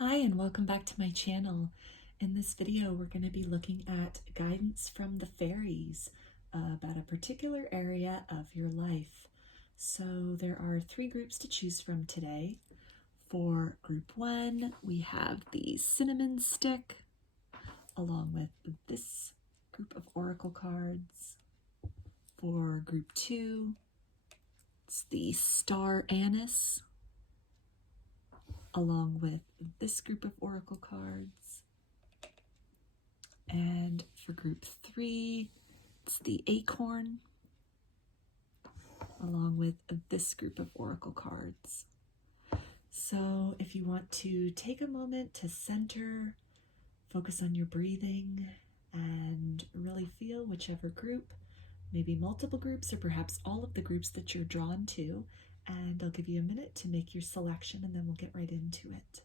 Hi and welcome back to my channel. In this video we're going to be looking at guidance from the fairies about a particular area of your life. So there are three groups to choose from today. For group 1 we have the cinnamon stick along with this group of oracle cards. For group 2 it's the star Anise along with this group of oracle cards. And for group 3, it's the Acorn, along with this group of oracle cards. So if you want to take a moment to center, focus on your breathing, and really feel whichever group, maybe multiple groups, or perhaps all of the groups that you're drawn to, and I'll give you a minute to make your selection and then we'll get right into it.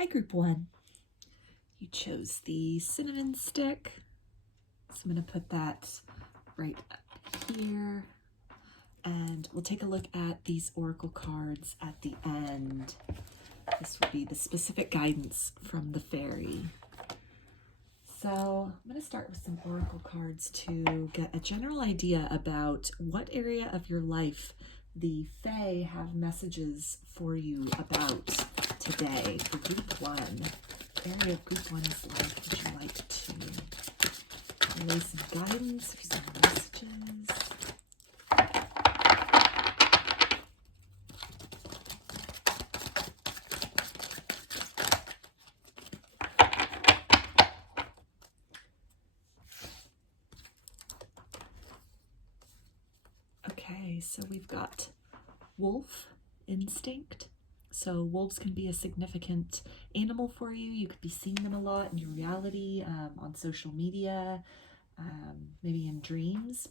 Hi, group 1. You chose the cinnamon stick. So I'm going to put that right up here. And we'll take a look at these oracle cards at the end. This will be the specific guidance from the fairy. So I'm going to start with some oracle cards to get a general idea about what area of your life the Fae have messages for you about today for group 1. What area of group 1 is life would you like to relay some guidance or some messages? Okay, so we've got wolf instinct. So wolves can be a significant animal for you. You could be seeing them a lot in your reality, on social media, maybe in dreams.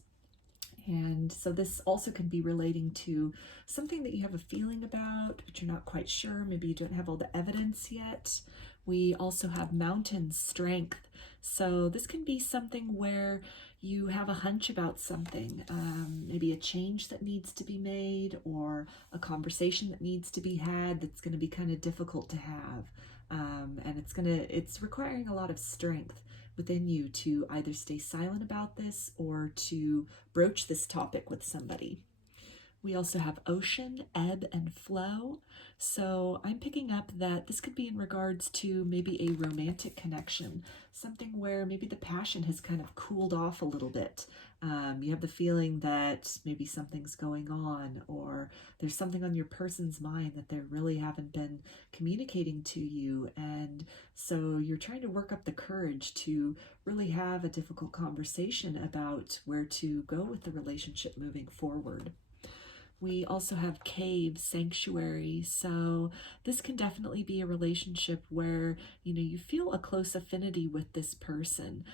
And so this also can be relating to something that you have a feeling about, but you're not quite sure. Maybe you don't have all the evidence yet. We also have mountain strength. So this can be something where you have a hunch about something, maybe a change that needs to be made or a conversation that needs to be had that's going to be kind of difficult to have. And it's requiring a lot of strength within you to either stay silent about this or to broach this topic with somebody. We also have ocean, ebb, and flow. So I'm picking up that this could be in regards to maybe a romantic connection, something where maybe the passion has kind of cooled off a little bit. You have the feeling that maybe something's going on, or there's something on your person's mind that they really haven't been communicating to you. And so you're trying to work up the courage to really have a difficult conversation about where to go with the relationship moving forward. We also have cave, sanctuary. So this can definitely be a relationship where, you feel a close affinity with this person.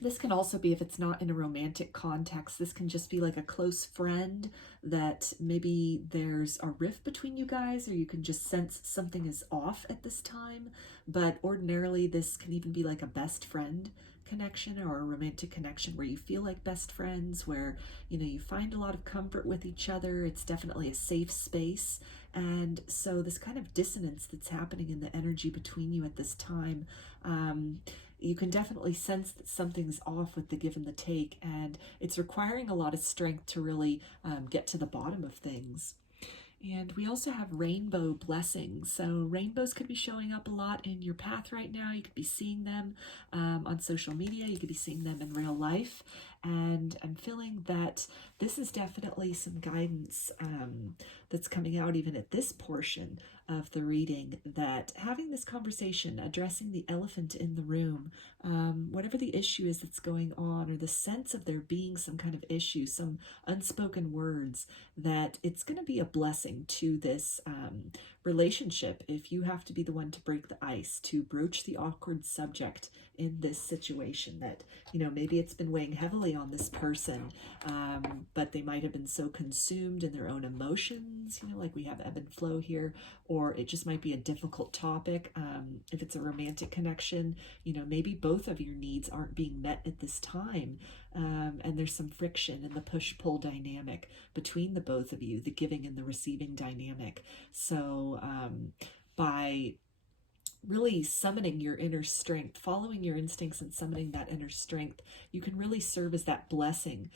This can also be, if it's not in a romantic context, this can just be like a close friend that maybe there's a rift between you guys, or you can just sense something is off at this time. But ordinarily this can even be like a best friend connection or a romantic connection where you feel like best friends, where you find a lot of comfort with each other. It's definitely a safe space. And so this kind of dissonance that's happening in the energy between you at this time, you can definitely sense that something's off with the give and the take, and it's requiring a lot of strength to really get to the bottom of things. And we also have rainbow blessings. So rainbows could be showing up a lot in your path right now. You could be seeing them on social media. You could be seeing them in real life. And I'm feeling that this is definitely some guidance that's coming out even at this portion of the reading, that having this conversation, addressing the elephant in the room, whatever the issue is that's going on, or the sense of there being some kind of issue, some unspoken words, that it's going to be a blessing to this relationship if you have to be the one to break the ice, to broach the awkward subject in this situation that, you know, maybe it's been weighing heavily on this person, but they might have been so consumed in their own emotions, you know, like we have ebb and flow here, or it just might be a difficult topic. If it's a romantic connection, you know, maybe both of your needs aren't being met at this time, and there's some friction in the push-pull dynamic between the both of you, the giving and the receiving dynamic. So by really summoning your inner strength, following your instincts and summoning that inner strength, you can really serve as that blessing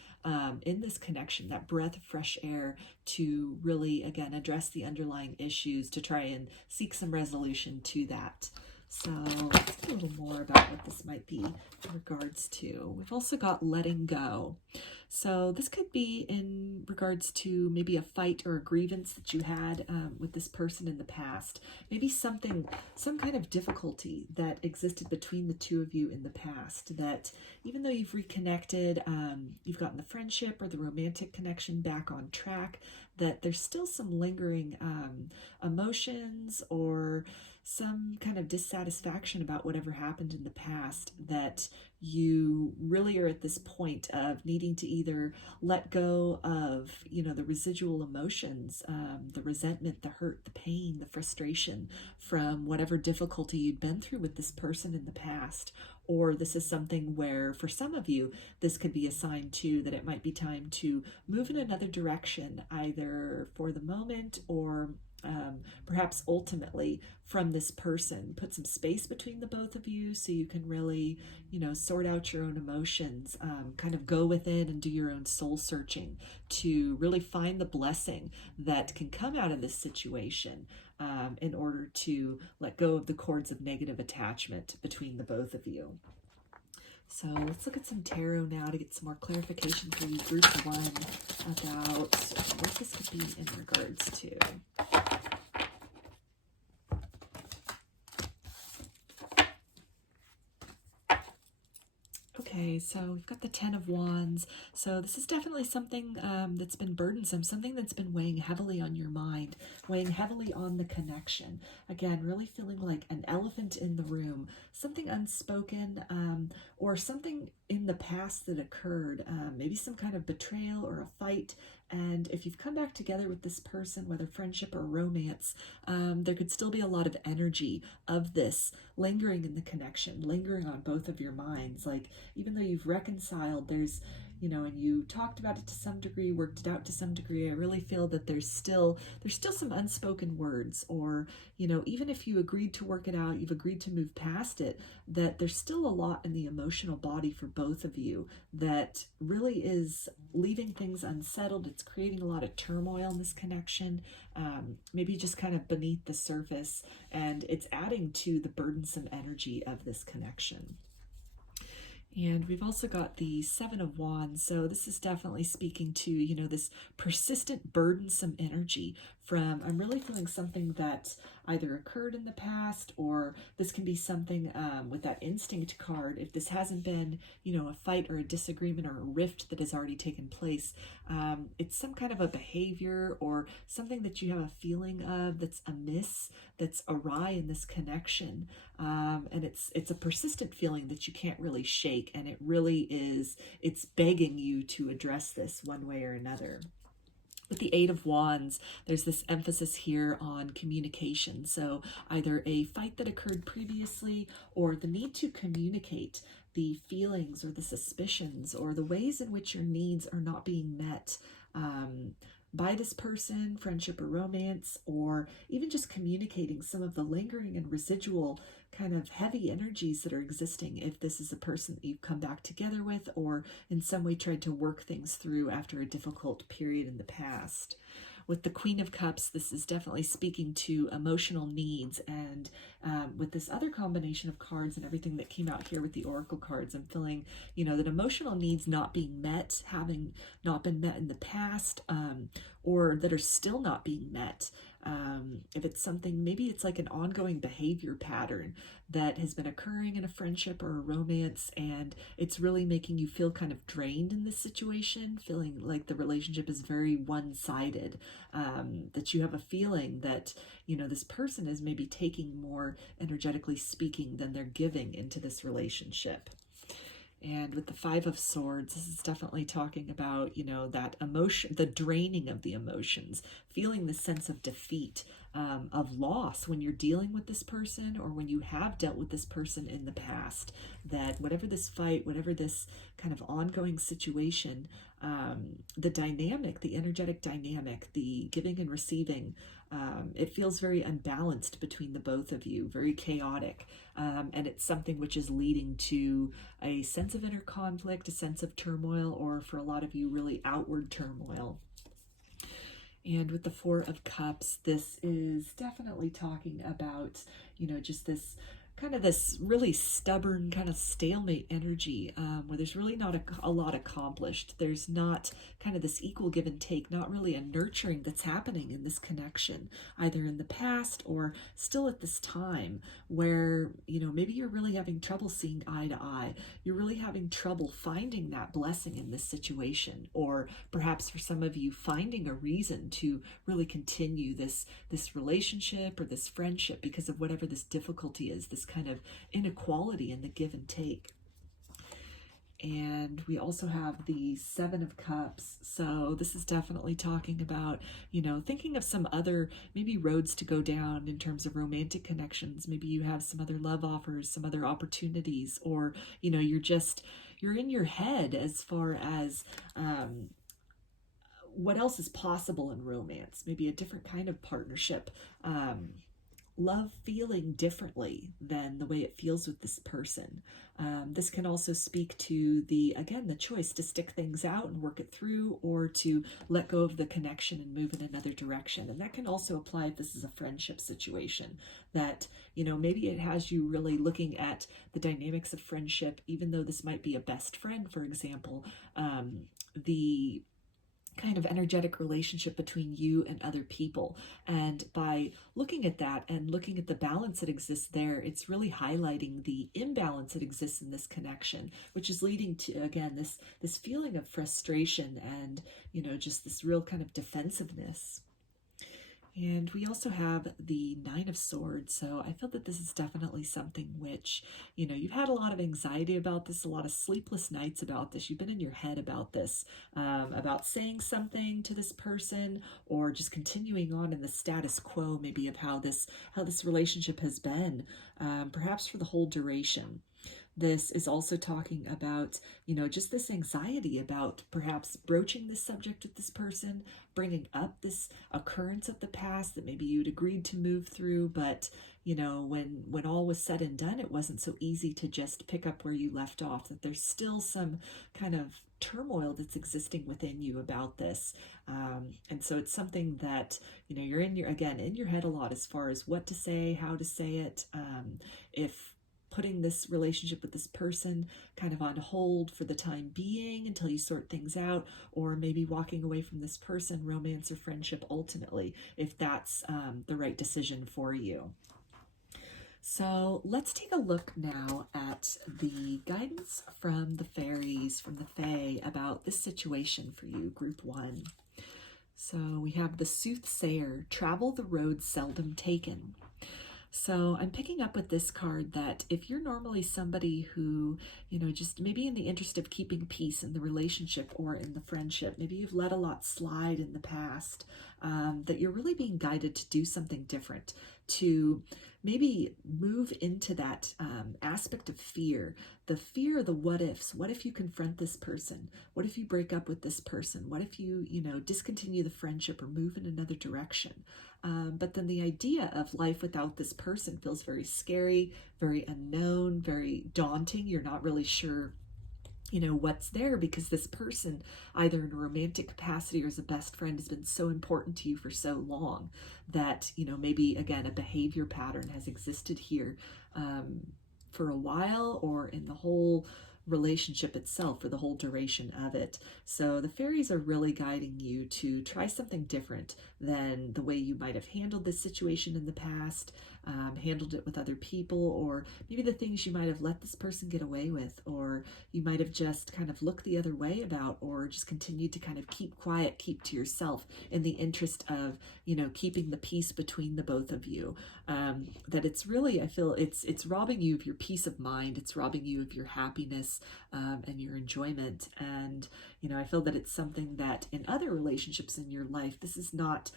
in this connection, that breath of fresh air to really, again, address the underlying issues, to try and seek some resolution to that. So let's get a little more about what this might be in regards to. We've also got letting go. So this could be in regards to maybe a fight or a grievance that you had with this person in the past. Maybe some kind of difficulty that existed between the two of you in the past, that even though you've reconnected, you've gotten the friendship or the romantic connection back on track, that there's still some lingering emotions or some kind of dissatisfaction about whatever happened in the past, that you really are at this point of needing to either let go of, you know, the residual emotions, the resentment, the hurt, the pain, the frustration from whatever difficulty you'd been through with this person in the past. Or this is something where, for some of you, this could be a sign too that it might be time to move in another direction, either for the moment or perhaps ultimately from this person. Put some space between the both of you so you can really, you know, sort out your own emotions, kind of go within and do your own soul searching to really find the blessing that can come out of this situation, in order to let go of the cords of negative attachment between the both of you. So let's look at some tarot now to get some more clarification for you, group one, about what this could be in regards to. Okay, so we've got the 10 of Wands. So this is definitely something that's been burdensome, something that's been weighing heavily on your mind, weighing heavily on the connection. Again, really feeling like an elephant in the room, something unspoken, or something in the past that occurred, maybe some kind of betrayal or a fight. And if you've come back together with this person, whether friendship or romance, there could still be a lot of energy of this lingering in the connection, lingering on both of your minds. Like, even though you've reconciled, there's, you know, and you talked about it to some degree, worked it out to some degree, I really feel that there's still some unspoken words, or, you know, even if you agreed to work it out, you've agreed to move past it, that there's still a lot in the emotional body for both of you that really is leaving things unsettled. It's creating a lot of turmoil in this connection, maybe just kind of beneath the surface, and it's adding to the burdensome energy of this connection. And we've also got the 7 of Wands. So this is definitely speaking to, you know, this persistent, burdensome energy from, I'm really feeling something that either occurred in the past, or this can be something with that instinct card. If this hasn't been, you know, a fight or a disagreement or a rift that has already taken place, it's some kind of a behavior or something that you have a feeling of that's amiss, that's awry in this connection. And it's a persistent feeling that you can't really shake, and it really is, it's begging you to address this one way or another. With the 8 of Wands, there's this emphasis here on communication. So either a fight that occurred previously, or the need to communicate the feelings or the suspicions or the ways in which your needs are not being met by this person, friendship or romance, or even just communicating some of the lingering and residual kind of heavy energies that are existing if this is a person that you've come back together with, or in some way tried to work things through after a difficult period in the past. with the Queen of Cups, this is definitely speaking to emotional needs. And with this other combination of cards and everything that came out here with the Oracle cards, I'm feeling, that emotional needs not being met, having not been met in the past, or that are still not being met. If it's something, maybe it's like an ongoing behavior pattern that has been occurring in a friendship or a romance, and it's really making you feel kind of drained in this situation, feeling like the relationship is very one-sided, that you have a feeling that, this person is maybe taking more, energetically speaking, than they're giving into this relationship. And with the Five of Swords, this is definitely talking about, that emotion, the draining of the emotions, feeling the sense of defeat, of loss when you're dealing with this person, or when you have dealt with this person in the past, that whatever this fight, whatever this kind of ongoing situation, the dynamic, the energetic dynamic, the giving and receiving, it feels very unbalanced between the both of you, very chaotic. And it's something which is leading to a sense of inner conflict, a sense of turmoil, or for a lot of you, really outward turmoil. And with the Four of Cups, this is definitely talking about, just this kind of this really stubborn kind of stalemate energy, where there's really not a lot accomplished. There's not kind of this equal give and take, not really a nurturing that's happening in this connection, either in the past or still at this time, where, maybe you're really having trouble seeing eye to eye. You're really having trouble finding that blessing in this situation, or perhaps for some of you, finding a reason to really continue this relationship or this friendship because of whatever this difficulty is, this kind of inequality in the give and take. And we also have the Seven of Cups. So this is definitely talking about, thinking of some other maybe roads to go down in terms of romantic connections. Maybe you have some other love offers, some other opportunities, or, you're in your head as far as what else is possible in romance, maybe a different kind of partnership, love feeling differently than the way it feels with this person. This can also speak to the choice to stick things out and work it through, or to let go of the connection and move in another direction. And that can also apply if this is a friendship situation, that, maybe it has you really looking at the dynamics of friendship, even though this might be a best friend, for example, the kind of energetic relationship between you and other people. And by looking at that and looking at the balance that exists there, it's really highlighting the imbalance that exists in this connection, which is leading to, again, this feeling of frustration and, just this real kind of defensiveness. And we also have the Nine of Swords. So I feel that this is definitely something which, you've had a lot of anxiety about this, a lot of sleepless nights about this. You've been in your head about this, about saying something to this person, or just continuing on in the status quo, maybe of how this relationship has been, perhaps for the whole duration. This is also talking about, just this anxiety about perhaps broaching this subject with this person, bringing up this occurrence of the past that maybe you'd agreed to move through, but, when all was said and done, it wasn't so easy to just pick up where you left off, that there's still some kind of turmoil that's existing within you about this. And so it's something that, you're in your head a lot as far as what to say, how to say it, if putting this relationship with this person kind of on hold for the time being until you sort things out, or maybe walking away from this person, romance or friendship, ultimately, if that's the right decision for you. So let's take a look now at the guidance from the fairies, from the Fae, about this situation for you, group 1. So we have the Soothsayer, travel the road seldom taken. So I'm picking up with this card that if you're normally somebody who, just maybe in the interest of keeping peace in the relationship or in the friendship, maybe you've let a lot slide in the past, that you're really being guided to do something different, to maybe move into that aspect of fear, the fear of the what ifs. What if you confront this person? What if you break up with this person? What if you, discontinue the friendship or move in another direction? But then the idea of life without this person feels very scary, very unknown, very daunting. You're not really sure you know, what's there, because this person, either in a romantic capacity or as a best friend, has been so important to you for so long that, you know, maybe again, a behavior pattern has existed here for a while, or in the whole relationship itself for the whole duration of it. So the fairies are really guiding you to try something different than the way you might have handled this situation in the past, handled it with other people, or maybe the things you might have let this person get away with, or you might have just kind of looked the other way about, or just continued to kind of keep quiet, keep to yourself in the interest of, you know, keeping the peace between the both of you. That it's really, I feel it's robbing you of your peace of mind. It's robbing you of your happiness and your enjoyment. And, you know, I feel that it's something that in other relationships in your life, this is not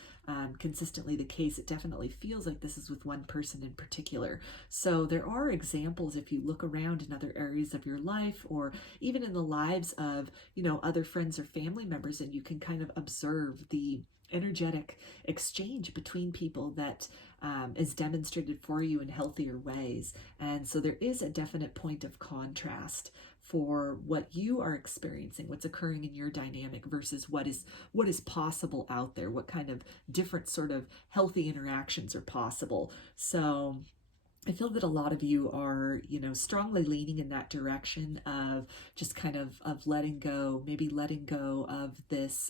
consistently the case. It definitely feels like this is with one person in particular. So there are examples, if you look around in other areas of your life, or even in the lives of, you know, other friends or family members, and you can kind of observe the energetic exchange between people that is demonstrated for you in healthier ways. And so there is a definite point of contrast for what you are experiencing, what's occurring in your dynamic versus what is possible out there, what kind of different sort of healthy interactions are possible. So I feel that a lot of you are, you know, strongly leaning in that direction of just kind of letting go, maybe letting go of this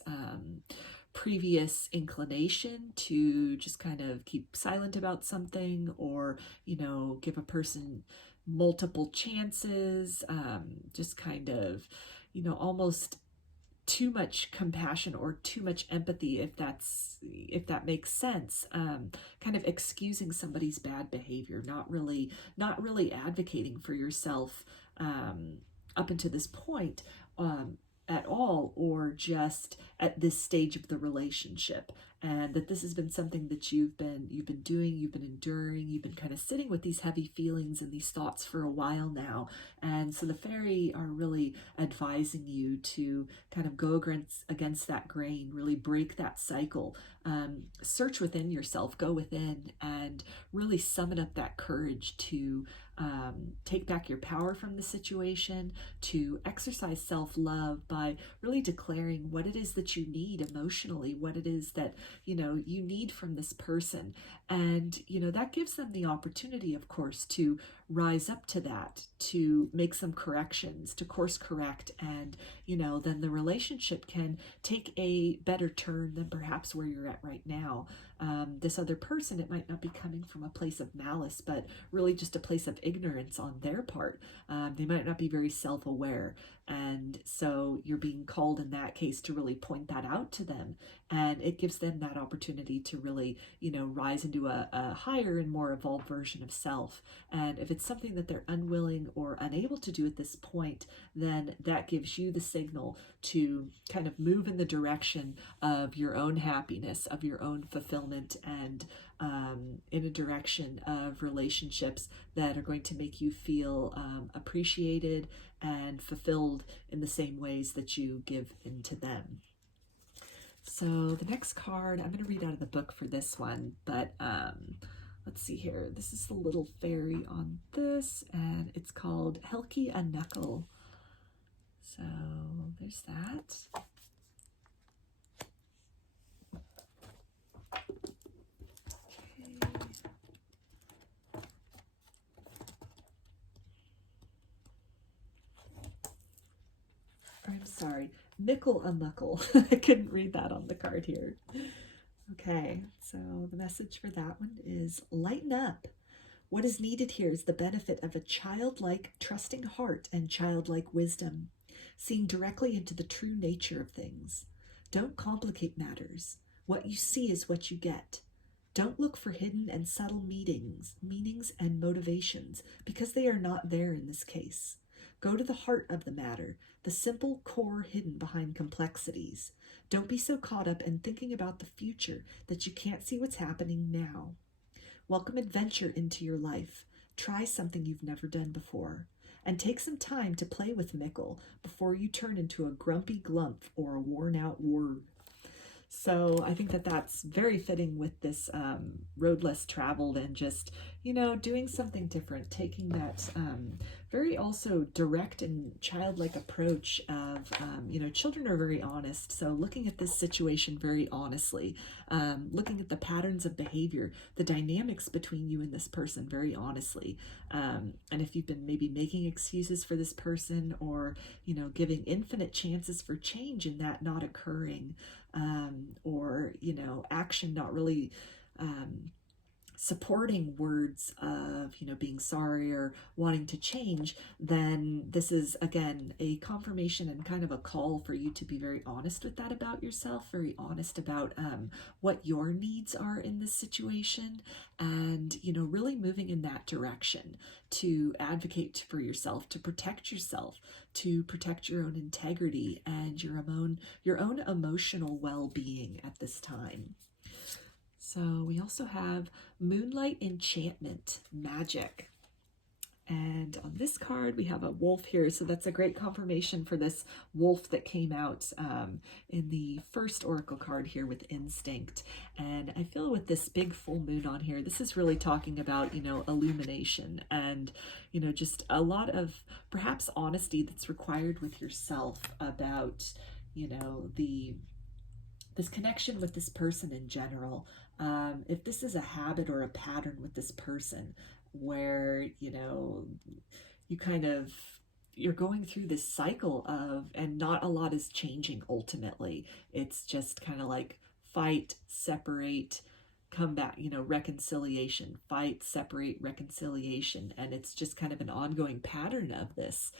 previous inclination to just kind of keep silent about something, or, you know, give a person multiple chances, just kind of, you know, almost too much compassion or too much empathy, if that makes sense, kind of excusing somebody's bad behavior, not really advocating for yourself up until this point at all, or just at this stage of the relationship. And that this has been something that you've been doing, you've been enduring, you've been kind of sitting with these heavy feelings and these thoughts for a while now. And so the fairy are really advising you to kind of go against that grain, really break that cycle, search within yourself, go within, and really summon up that courage to take back your power from the situation, to exercise self-love by really declaring what it is that you need emotionally, what it is that, you know, you need from this person. And, you know, that gives them the opportunity, of course, to rise up to that, to make some corrections, to course correct. And, you know, then the relationship can take a better turn than perhaps where you're at right now. This other person, it might not be coming from a place of malice, but really just a place of ignorance on their part. They might not be very self-aware. And so you're being called in that case to really point that out to them. And it gives them that opportunity to really, you know, rise into a higher and more evolved version of self. And if it's something that they're unwilling or unable to do at this point, then that gives you the signal to kind of move in the direction of your own happiness, of your own fulfillment, and in a direction of relationships that are going to make you feel appreciated and fulfilled in the same ways that you give into them. So the next card, I'm going to read out of the book for this one, but let's see here. This is the little fairy on this, and it's called Helki a Knuckle. So there's that. I'm sorry, Mickle a Muckle. I couldn't read that on the card here. Okay, so the message for that one is lighten up. What is needed here is the benefit of a childlike, trusting heart and childlike wisdom, seeing directly into the true nature of things. Don't complicate matters. What you see is what you get. Don't look for hidden and subtle meanings and motivations, because they are not there in this case. Go to the heart of the matter, the simple core hidden behind complexities. Don't be so caught up in thinking about the future that you can't see what's happening now. Welcome adventure into your life. Try something you've never done before. And take some time to play with Mickle before you turn into a grumpy glump or a worn-out word. So I think that that's very fitting with this road less traveled, and just, doing something different, taking that very also direct and childlike approach of, children are very honest. So looking at this situation very honestly, looking at the patterns of behavior, the dynamics between you and this person very honestly. And if you've been maybe making excuses for this person, or, giving infinite chances for change in that not occurring, or, action not really supporting words of, being sorry or wanting to change, then this is, again, a confirmation and kind of a call for you to be very honest with that about yourself, very honest about what your needs are in this situation, and, really moving in that direction to advocate for yourself, to protect yourself, to protect your own integrity and your own emotional well-being at this time. So we also have Moonlight Enchantment Magic. And on this card, we have a wolf here. So that's a great confirmation for this wolf that came out in the first oracle card here with Instinct. And I feel with this big full moon on here, this is really talking about, illumination and, just a lot of perhaps honesty that's required with yourself about, this connection with this person in general. If this is a habit or a pattern with this person where, you're going through this cycle of, and not a lot is changing ultimately. It's just kind of like fight, separate, come back, reconciliation, fight, separate, reconciliation. And it's just kind of an ongoing pattern of this,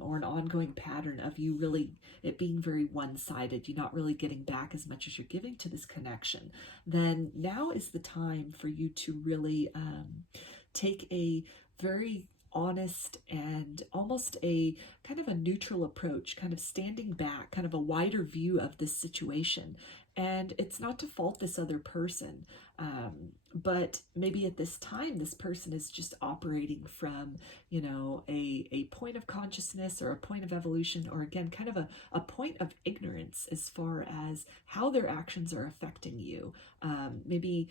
or an ongoing pattern of you really, it being very one-sided, you're not really getting back as much as you're giving to this connection. Then now is the time for you to really take a very honest and almost a kind of a neutral approach, kind of standing back, kind of a wider view of this situation. And it's not to fault this other person, but maybe at this time, this person is just operating from, a point of consciousness or a point of evolution, or again, kind of a point of ignorance as far as how their actions are affecting you. Maybe,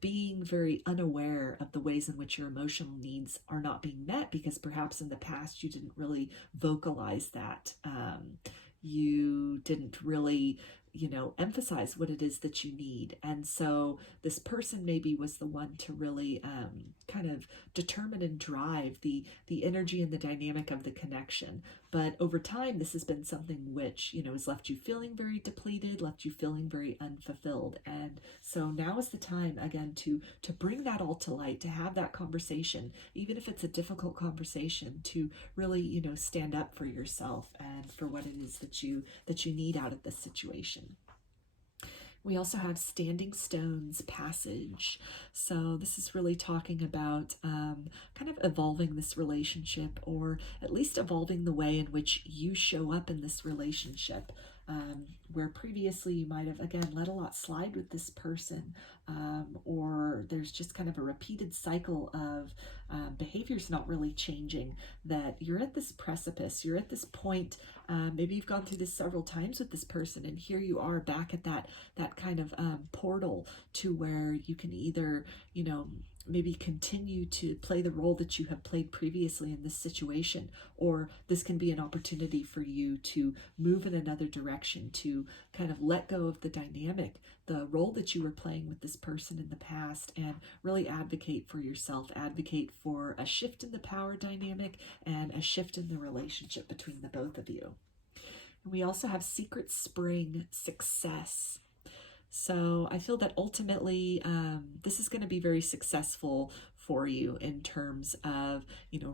being very unaware of the ways in which your emotional needs are not being met, because perhaps in the past you didn't really vocalize that. You didn't really emphasize what it is that you need. And so this person maybe was the one to really kind of determine and drive the energy and the dynamic of the connection. But over time, this has been something which, has left you feeling very depleted, left you feeling very unfulfilled. And so now is the time, again, to bring that all to light, to have that conversation, even if it's a difficult conversation, to really, stand up for yourself and for what it is that you need out of this situation. We also have Standing Stones Passage. So this is really talking about kind of evolving this relationship, or at least evolving the way in which you show up in this relationship. Where previously you might have, again, let a lot slide with this person, or there's just kind of a repeated cycle of behaviors not really changing, that you're at this precipice, you're at this point, maybe you've gone through this several times with this person, and here you are back at that kind of portal to where you can either, maybe continue to play the role that you have played previously in this situation, or this can be an opportunity for you to move in another direction, to kind of let go of the dynamic, the role that you were playing with this person in the past, and really advocate for yourself, advocate for a shift in the power dynamic and a shift in the relationship between the both of you. And we also have Secret Spring Success. So I feel that ultimately this is going to be very successful for you in terms of,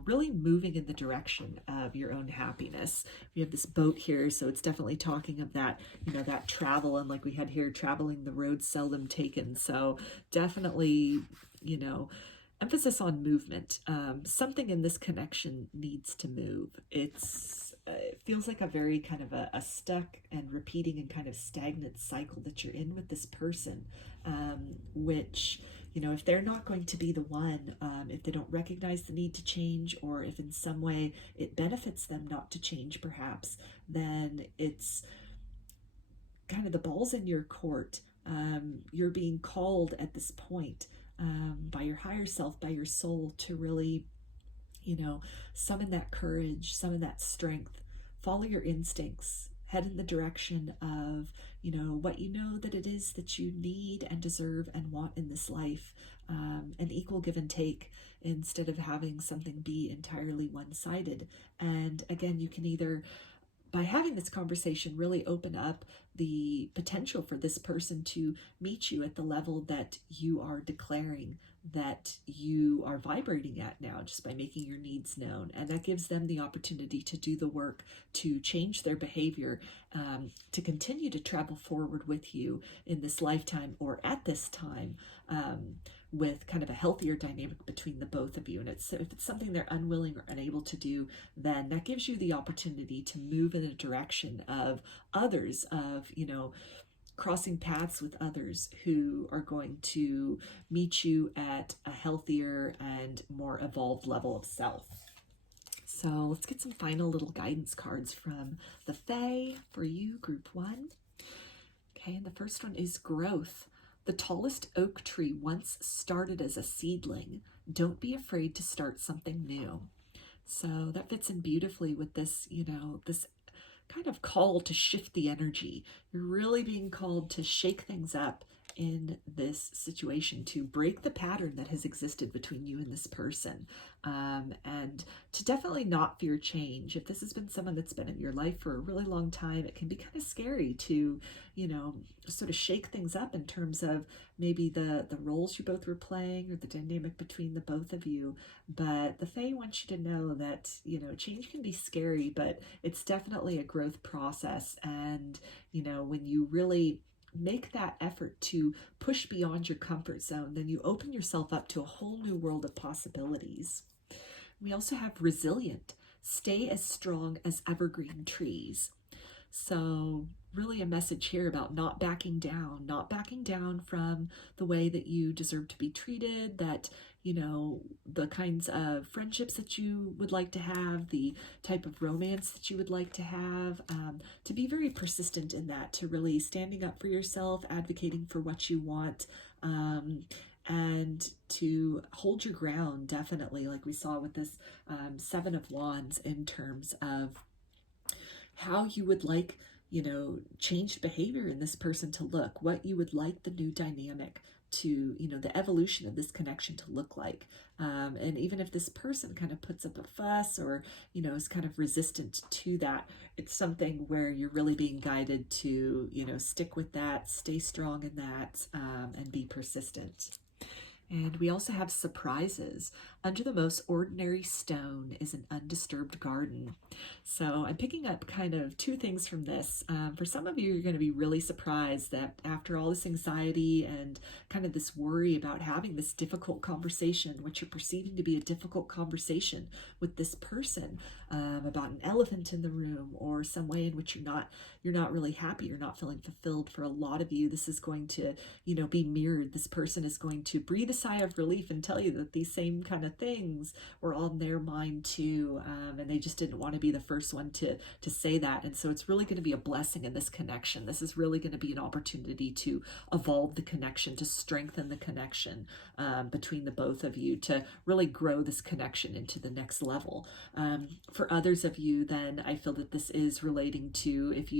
really moving in the direction of your own happiness. We have this boat here, so it's definitely talking of that, that travel, and like we had here, traveling the road seldom taken. So definitely, emphasis on movement. Something in this connection needs to move. It feels like a very kind of a stuck and repeating and kind of stagnant cycle that you're in with this person, which, if they're not going to be the one, if they don't recognize the need to change, or if in some way it benefits them not to change perhaps, then it's kind of the ball's in your court. You're being called at this point by your higher self, by your soul, to really, summon that courage, summon that strength, follow your instincts, head in the direction of, what you know that it is that you need and deserve and want in this life, an equal give and take, instead of having something be entirely one-sided. And again, you can either, by having this conversation, really open up the potential for this person to meet you at the level that you are declaring that you are vibrating at now, just by making your needs known. And that gives them the opportunity to do the work to change their behavior, to continue to travel forward with you in this lifetime or at this time, with kind of a healthier dynamic between the both of you. And if it's something they're unwilling or unable to do, then that gives you the opportunity to move in a direction of others, of, crossing paths with others who are going to meet you at a healthier and more evolved level of self. So let's get some final little guidance cards from the Fae for you, group 1. Okay, and the first one is growth. The tallest oak tree once started as a seedling. Don't be afraid to start something new. So that fits in beautifully with this, this kind of call to shift the energy. You're really being called to shake things up in this situation, to break the pattern that has existed between you and this person, and to definitely not fear change. If this has been someone that's been in your life for a really long time, it can be kind of scary to, sort of shake things up in terms of maybe the roles you both were playing or the dynamic between the both of you. But the Fae wants you to know that, change can be scary, but it's definitely a growth process. And, when you really make that effort to push beyond your comfort zone, then you open yourself up to a whole new world of possibilities. We also have resilient. Stay as strong as evergreen trees. So really a message here about not backing down from the way that you deserve to be treated, that, the kinds of friendships that you would like to have, the type of romance that you would like to have, to be very persistent in that, to really standing up for yourself, advocating for what you want, and to hold your ground, definitely, like we saw with this 7 of Wands, in terms of how you would like, changed behavior in this person to look, what you would like the new dynamic to, the evolution of this connection to look like. And even if this person kind of puts up a fuss or, is kind of resistant to that, it's something where you're really being guided to, stick with that, stay strong in that, and be persistent. And we also have surprises. Under the most ordinary stone is an undisturbed garden. So I'm picking up kind of 2 things from this. For some of you, you're going to be really surprised that after all this anxiety and kind of this worry about having this difficult conversation, which you're perceiving to be a difficult conversation with this person, about an elephant in the room or some way in which you're not really happy, you're not feeling fulfilled. For a lot of you, this is going to, be mirrored. This person is going to breathe a sigh of relief and tell you that these same kind of things were on their mind too, and they just didn't want to be the first one to say that. And so it's really going to be a blessing in this connection. This is really going to be an opportunity to evolve the connection, to strengthen the connection between the both of you, to really grow this connection into the next level. For others of you, then I feel that this is relating to, if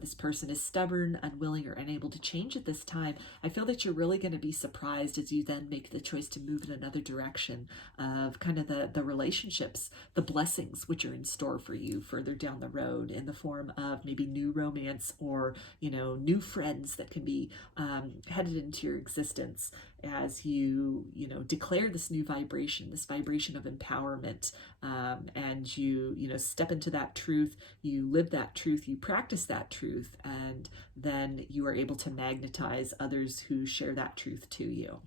this person is stubborn, unwilling, or unable to change at this time, I feel that you're really going to be surprised as you then make the choice to move in another direction of kind of the relationships, the blessings which are in store for you further down the road, in the form of maybe new romance or, new friends that can be headed into your existence as you, declare this new vibration, this vibration of empowerment, and you step into that truth, you live that truth, you practice that truth, and then you are able to magnetize others who share that truth to you.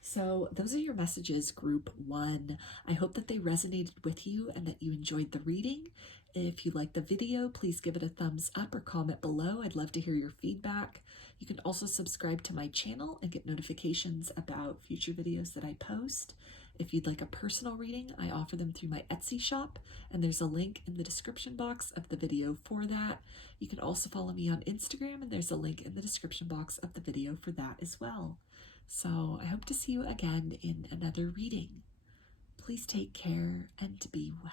So those are your messages, group 1. I hope that they resonated with you and that you enjoyed the reading. If you like the video, please give it a thumbs up or comment below. I'd love to hear your feedback. You can also subscribe to my channel and get notifications about future videos that I post. If you'd like a personal reading, I offer them through my Etsy shop, and there's a link in the description box of the video for that. You can also follow me on Instagram, and there's a link in the description box of the video for that as well. So I hope to see you again in another reading. Please take care and be well.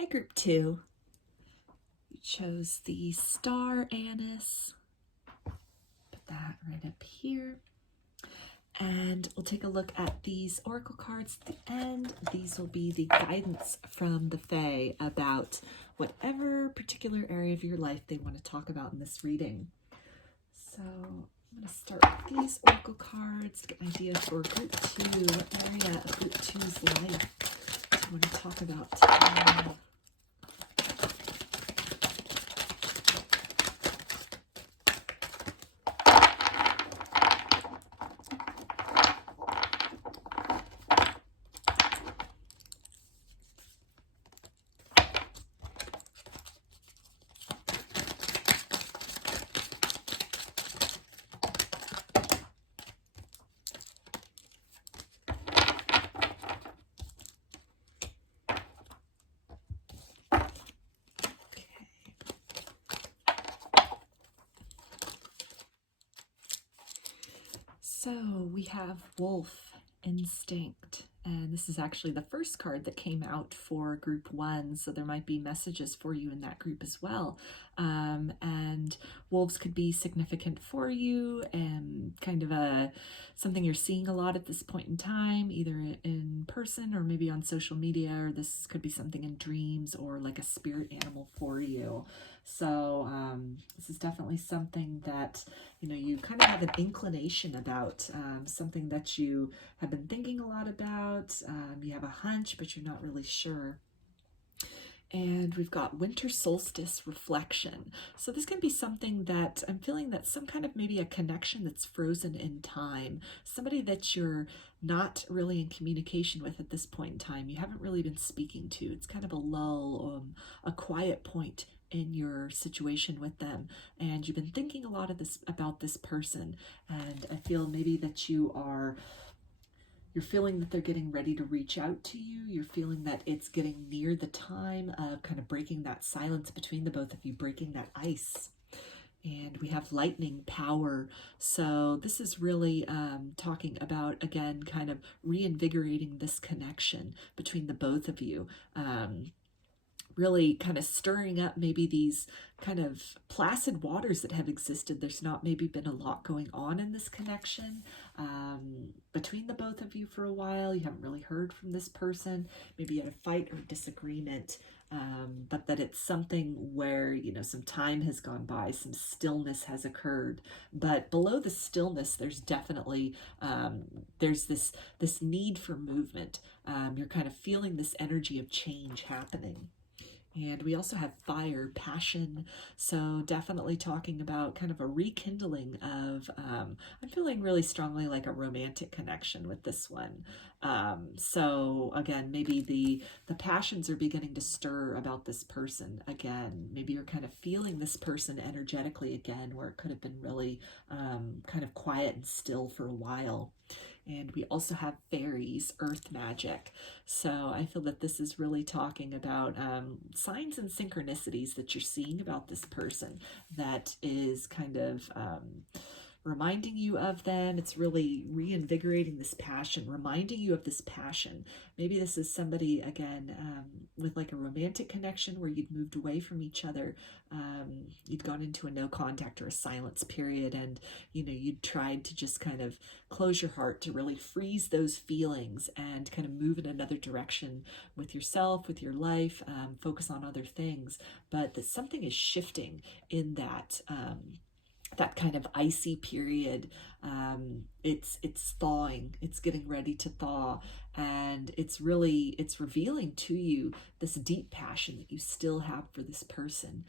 Hi, Group 2. You chose the Star Anise. Put that right up here. And we'll take a look at these oracle cards at the end. These will be the guidance from the Fae about whatever particular area of your life they want to talk about in this reading. So I'm going to start with these oracle cards to get an idea for Group 2, what area of Group 2's life do you want to talk about today? So we have Wolf Instinct, and this is actually the first card that came out for Group 1, so there might be messages for you in that group as well. And wolves could be significant for you and kind of something you're seeing a lot at this point in time, either in person or maybe on social media, or this could be something in dreams or like a spirit animal for you. So this is definitely something that, you know, you kind of have an inclination about, something that you have been thinking a lot about. You have a hunch, but you're not really sure. And we've got winter solstice reflection. So this can be something that I'm feeling that some kind of maybe a connection that's frozen in time, somebody that you're not really in communication with at this point in time, you haven't really been speaking to. It's kind of a lull, a quiet point in your situation with them, and you've been thinking a lot of this about this person, and I feel maybe that you're feeling that they're getting ready to reach out to you. You're feeling that it's getting near the time of kind of breaking that silence between the both of you, breaking that ice. And we have lightning power. So this is really talking about, again, kind of reinvigorating this connection between the both of you. Really kind of stirring up maybe these kind of placid waters that have existed. There's not maybe been a lot going on in this connection between the both of you for a while. You haven't really heard from this person. Maybe you had a fight or disagreement, but that it's something where, you know, some time has gone by, some stillness has occurred. But below the stillness, there's definitely, there's this need for movement. You're kind of feeling this energy of change happening. And we also have fire, passion. So definitely talking about kind of a rekindling of, I'm feeling really strongly like a romantic connection with this one. So again, maybe the passions are beginning to stir about this person again. Maybe you're kind of feeling this person energetically again, where it could have been really kind of quiet and still for a while. And we also have fairies, earth magic. So I feel that this is really talking about signs and synchronicities that you're seeing about this person that is kind of reminding you of them. It's really reinvigorating this passion, reminding you of this passion. Maybe this is somebody, again, with like a romantic connection where you'd moved away from each other. You'd gone into a no contact or a silence period, and, you know, you'd tried to just kind of close your heart to really freeze those feelings and kind of move in another direction with yourself, with your life, focus on other things. But that something is shifting in that that kind of icy period. It's thawing, it's getting ready to thaw, and it's revealing to you this deep passion that you still have for this person,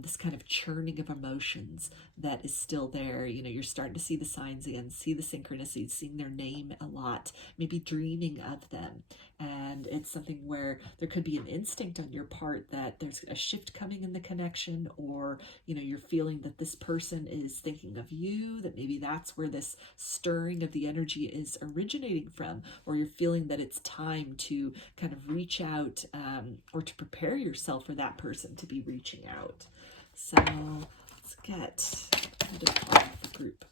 this kind of churning of emotions that is still there. You know, you're starting to see the signs again, see the synchronicities, seeing their name a lot, maybe dreaming of them. And it's something where there could be an instinct on your part that there's a shift coming in the connection, or, you know, you're feeling that this person is thinking of you, that maybe that's where this stirring of the energy is originating from, or you're feeling that it's time to kind of reach out, or to prepare yourself for that person to be reaching out. So let's get the group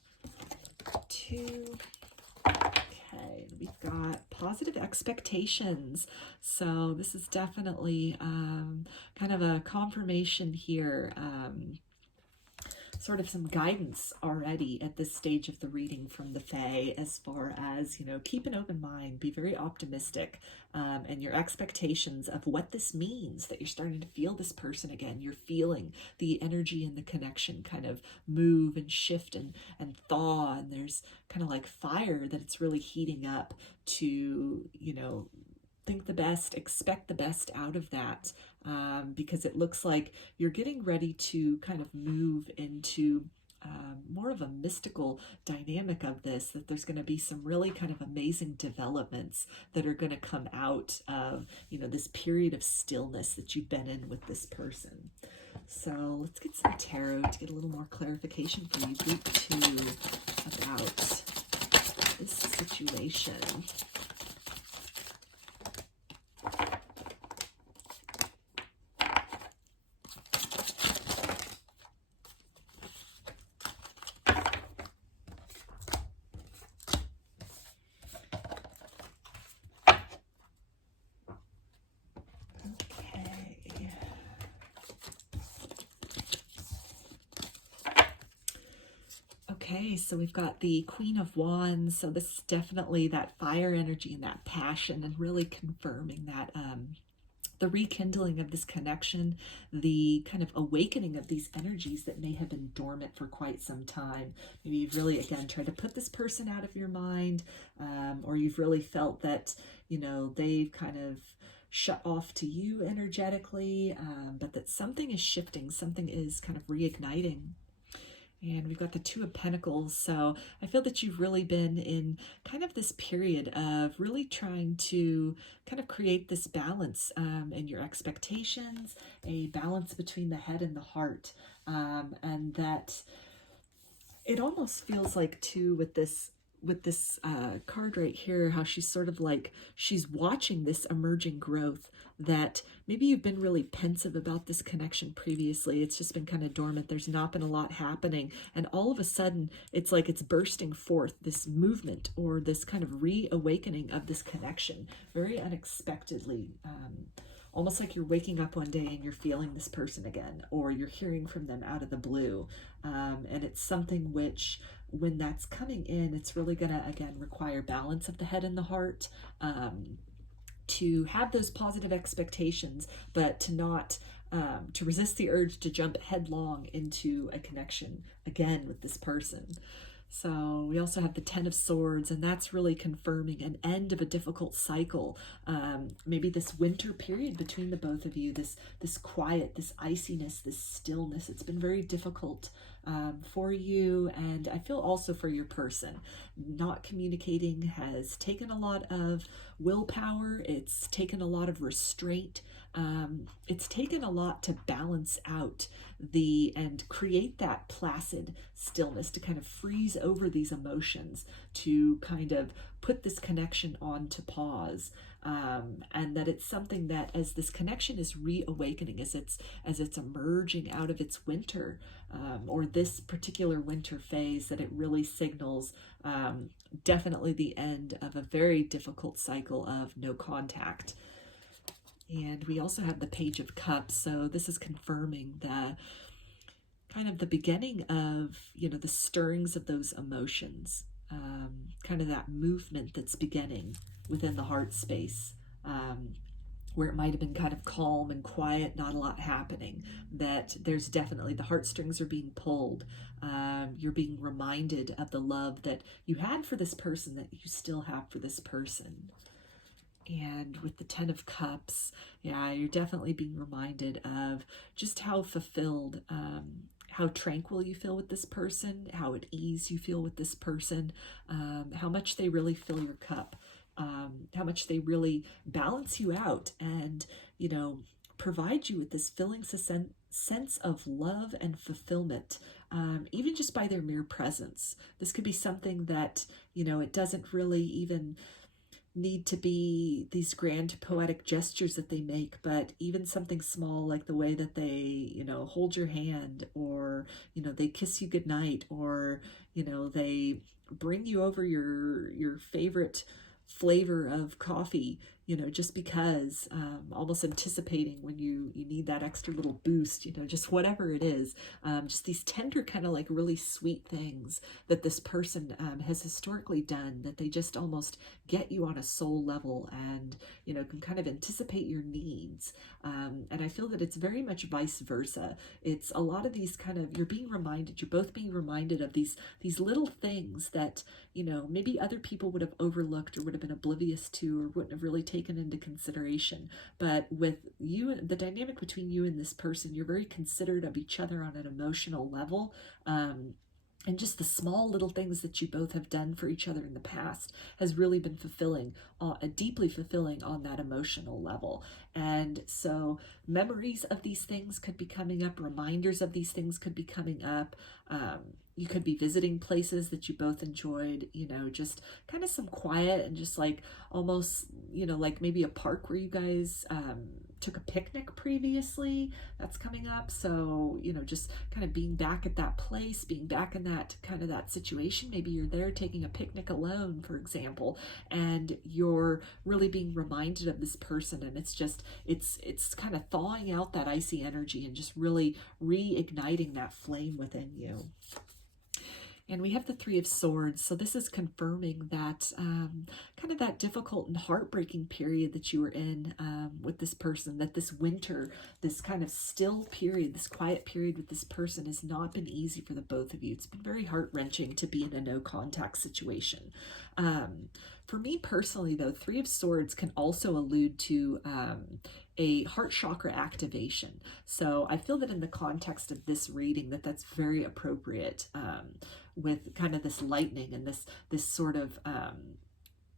2. Okay, we've got positive expectations. So this is definitely kind of a confirmation here, sort of some guidance already at this stage of the reading from the Fae, as far as, you know, keep an open mind, be very optimistic, and your expectations of what this means, that you're starting to feel this person again. You're feeling the energy and the connection kind of move and shift and thaw, and there's kind of like fire that it's really heating up to, you know, think the best, expect the best out of that, because it looks like you're getting ready to kind of move into more of a mystical dynamic of this, that there's going to be some really kind of amazing developments that are going to come out of, you know, this period of stillness that you've been in with this person. So let's get some tarot to get a little more clarification for you, group 2, about this situation. Okay, so we've got the Queen of Wands. So this is definitely that fire energy and that passion, and really confirming that the rekindling of this connection, the kind of awakening of these energies that may have been dormant for quite some time. Maybe you've really, again, tried to put this person out of your mind, or you've really felt that, you know, they've kind of shut off to you energetically, but that something is shifting, something is kind of reigniting. And we've got the Two of Pentacles. So I feel that you've really been in kind of this period of really trying to kind of create this balance in your expectations, a balance between the head and the heart. And that it almost feels like too with this card right here, how she's sort of like, she's watching this emerging growth, that maybe you've been really pensive about this connection previously. It's just been kind of dormant. There's not been a lot happening. And all of a sudden, it's like it's bursting forth, this movement or this kind of reawakening of this connection very unexpectedly. Almost like you're waking up one day and you're feeling this person again, or you're hearing from them out of the blue. And it's something which, when that's coming in, it's really going to, again, require balance of the head and the heart, to have those positive expectations, but to not, to resist the urge to jump headlong into a connection again with this person. So we also have the Ten of Swords, and that's really confirming an end of a difficult cycle. Maybe this winter period between the both of you, this quiet, this iciness, this stillness. It's been very difficult for you, and I feel also for your person. Not communicating has taken a lot of willpower. It's taken a lot of restraint. It's taken a lot to balance out and create that placid stillness, to kind of freeze over these emotions, to kind of put this connection on to pause. And that it's something that, as this connection is reawakening, as it's emerging out of its winter, or this particular winter phase, that it really signals definitely the end of a very difficult cycle of no contact. And we also have the Page of Cups. So this is confirming the kind of the beginning of, the stirrings of those emotions, kind of that movement that's beginning within the heart space, where it might have been kind of calm and quiet, not a lot happening, that there's definitely, the heartstrings are being pulled. You're being reminded of the love that you had for this person, that you still have for this person. And with the Ten of Cups, yeah, you're definitely being reminded of just how fulfilled, how tranquil you feel with this person, how at ease you feel with this person, how much they really fill your cup, how much they really balance you out and, provide you with this filling sense of love and fulfillment, even just by their mere presence. This could be something that, it doesn't really even need to be these grand poetic gestures that they make, but even something small, like the way that they, hold your hand, or, they kiss you goodnight, or, they bring you over your favorite flavor of coffee, just because, almost anticipating when you need that extra little boost, just whatever it is, just these tender kind of like really sweet things that this person has historically done, that they just almost get you on a soul level, and, can kind of anticipate your needs. And I feel that it's very much vice versa. It's a lot of these kind of, you're both being reminded of these little things that, maybe other people would have overlooked, or would have been oblivious to, or wouldn't have really taken into consideration. But with you, the dynamic between you and this person, you're very considerate of each other on an emotional level. And just the small little things that you both have done for each other in the past has really been fulfilling, deeply fulfilling on that emotional level. And so memories of these things could be coming up, reminders of these things could be coming up. You could be visiting places that you both enjoyed, just kind of some quiet and just like almost, like maybe a park where you guys took a picnic previously. That's coming up. So, just kind of being back at that place, being back in that kind of that situation. Maybe you're there taking a picnic alone, for example, and you're really being reminded of this person. And it's just, it's kind of thawing out that icy energy and just really reigniting that flame within you. And we have the Three of Swords. So this is confirming that kind of that difficult and heartbreaking period that you were in with this person, that this winter, this kind of still period, this quiet period with this person has not been easy for the both of you. It's been very heart-wrenching to be in a no contact situation. For me personally, though, Three of Swords can also allude to a heart chakra activation. So I feel that in the context of this reading, that's very appropriate, with kind of this lightning and this sort of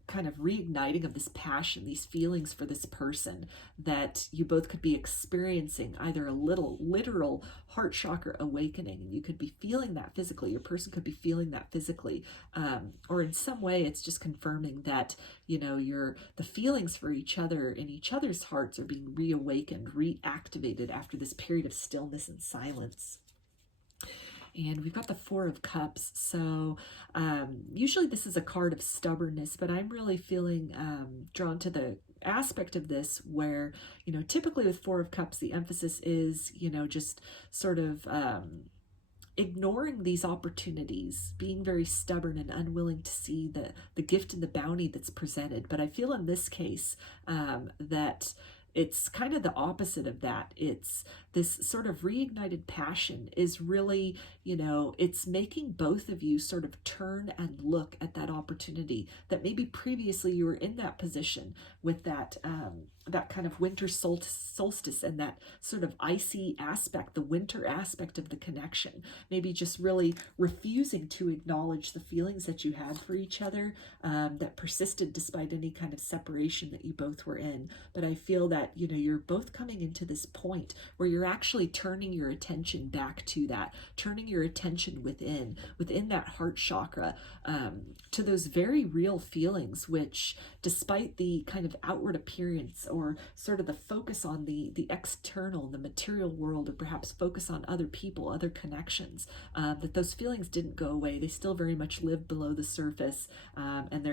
kind of reigniting of this passion, these feelings for this person, that you both could be experiencing either a little literal heart chakra awakening, and you could be feeling that physically, your person could be feeling that physically, or in some way it's just confirming that, you know, the feelings for each other in each other's hearts are being reawakened, reactivated after this period of stillness and silence. And we've got the Four of Cups. So usually this is a card of stubbornness, but I'm really feeling drawn to the aspect of this where, you know, typically with Four of Cups, the emphasis is, you know, just sort of ignoring these opportunities, being very stubborn and unwilling to see the gift and the bounty that's presented. But I feel in this case that it's kind of the opposite of that. It's this sort of reignited passion is really, you know, it's making both of you sort of turn and look at that opportunity that maybe previously you were in that position with that kind of winter solstice and that sort of icy aspect, the winter aspect of the connection. Maybe just really refusing to acknowledge the feelings that you had for each other that persisted despite any kind of separation that you both were in. But I feel that, you know, you're both coming into this point where you're actually turning your attention back to that, turning your attention within that heart chakra, to those very real feelings, which despite the kind of outward appearance or sort of the focus on the external, the material world, or perhaps focus on other people, other connections, that those feelings didn't go away. They still very much live below the surface, and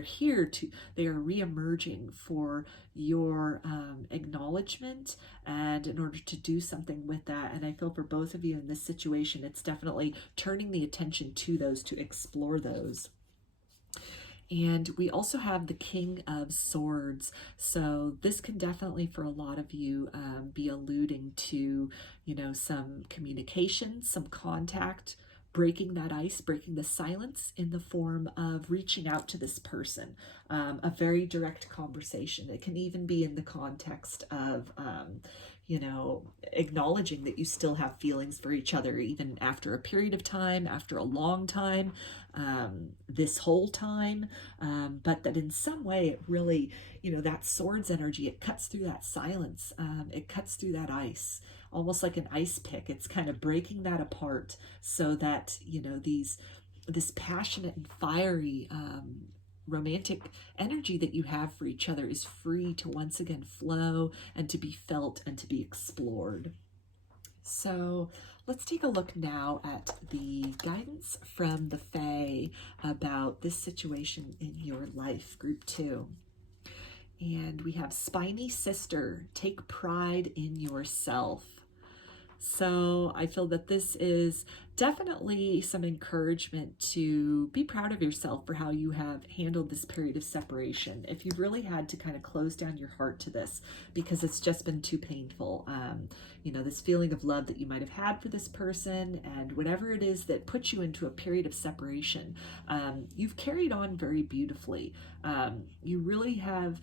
they are re-emerging for your acknowledgement, and in order to do something with that. And I feel for both of you in this situation, it's definitely turning the attention to those, to explore those. And we also have the King of Swords. So this can definitely, for a lot of you, be alluding to, you know, some communication, some contact, breaking that ice, breaking the silence in the form of reaching out to this person, a very direct conversation. It can even be in the context of, you know, acknowledging that you still have feelings for each other, even after a period of time, after a long time, this whole time, but that in some way it really, you know, that swords energy, it cuts through that silence, it cuts through that ice, almost like an ice pick. It's kind of breaking that apart so that, you know, this passionate and fiery romantic energy that you have for each other is free to once again flow and to be felt and to be explored. So let's take a look now at the guidance from the Fae about this situation in your life, group 2. And we have Spiny Sister, take pride in yourself. So I feel that this is definitely some encouragement to be proud of yourself for how you have handled this period of separation. If you've really had to kind of close down your heart to this because it's just been too painful, you know, this feeling of love that you might have had for this person and whatever it is that puts you into a period of separation, you've carried on very beautifully. You really have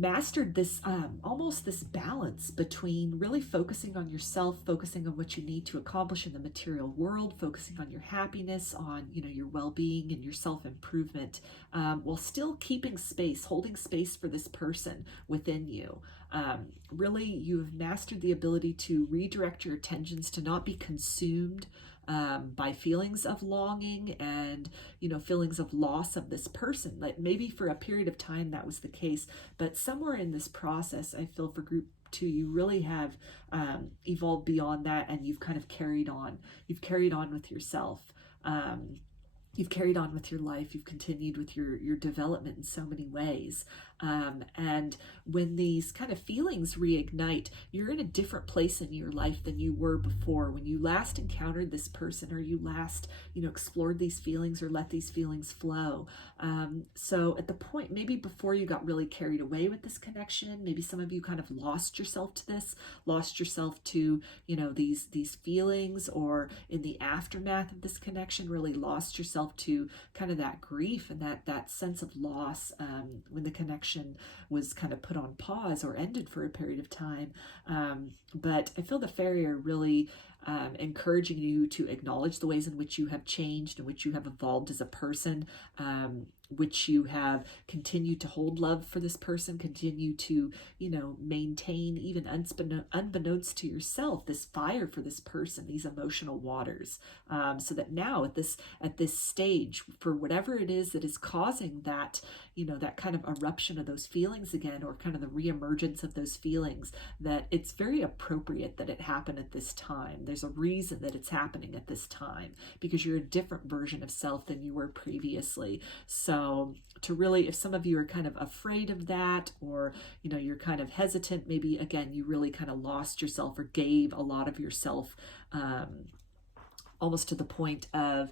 mastered this almost this balance between really focusing on yourself, focusing on what you need to accomplish in the material world, focusing on your happiness, on, you know, your well-being and your self-improvement, while still keeping space, holding space for this person within you. Really, you've mastered the ability to redirect your attentions, to not be consumed by feelings of longing and, you know, feelings of loss of this person. Like maybe for a period of time that was the case, but somewhere in this process, I feel for group 2, you really have evolved beyond that, and you've kind of carried on. You've carried on with yourself. You've carried on with your life. You've continued with your development in so many ways. And when these kind of feelings reignite, you're in a different place in your life than you were before. When you last encountered this person, or you last, explored these feelings or let these feelings flow. So at the point, maybe before you got really carried away with this connection, maybe some of you kind of lost yourself to this, lost yourself to, these feelings, or in the aftermath of this connection, really lost yourself to kind of that grief and that sense of loss when the connection was kind of put on pause or ended for a period of time. But I feel the fairy are really encouraging you to acknowledge the ways in which you have changed, in which you have evolved as a person, which you have continued to hold love for this person, continue to, maintain, even unbeknownst to yourself, this fire for this person, these emotional waters, so that now at this stage, for whatever it is that is causing that, that kind of eruption of those feelings again, or kind of the reemergence of those feelings, that it's very appropriate that it happen at this time. There's a reason that it's happening at this time, because you're a different version of self than you were previously. So to really, if some of you are kind of afraid of that, or, you're kind of hesitant, maybe again, you really kind of lost yourself or gave a lot of yourself, almost to the point of,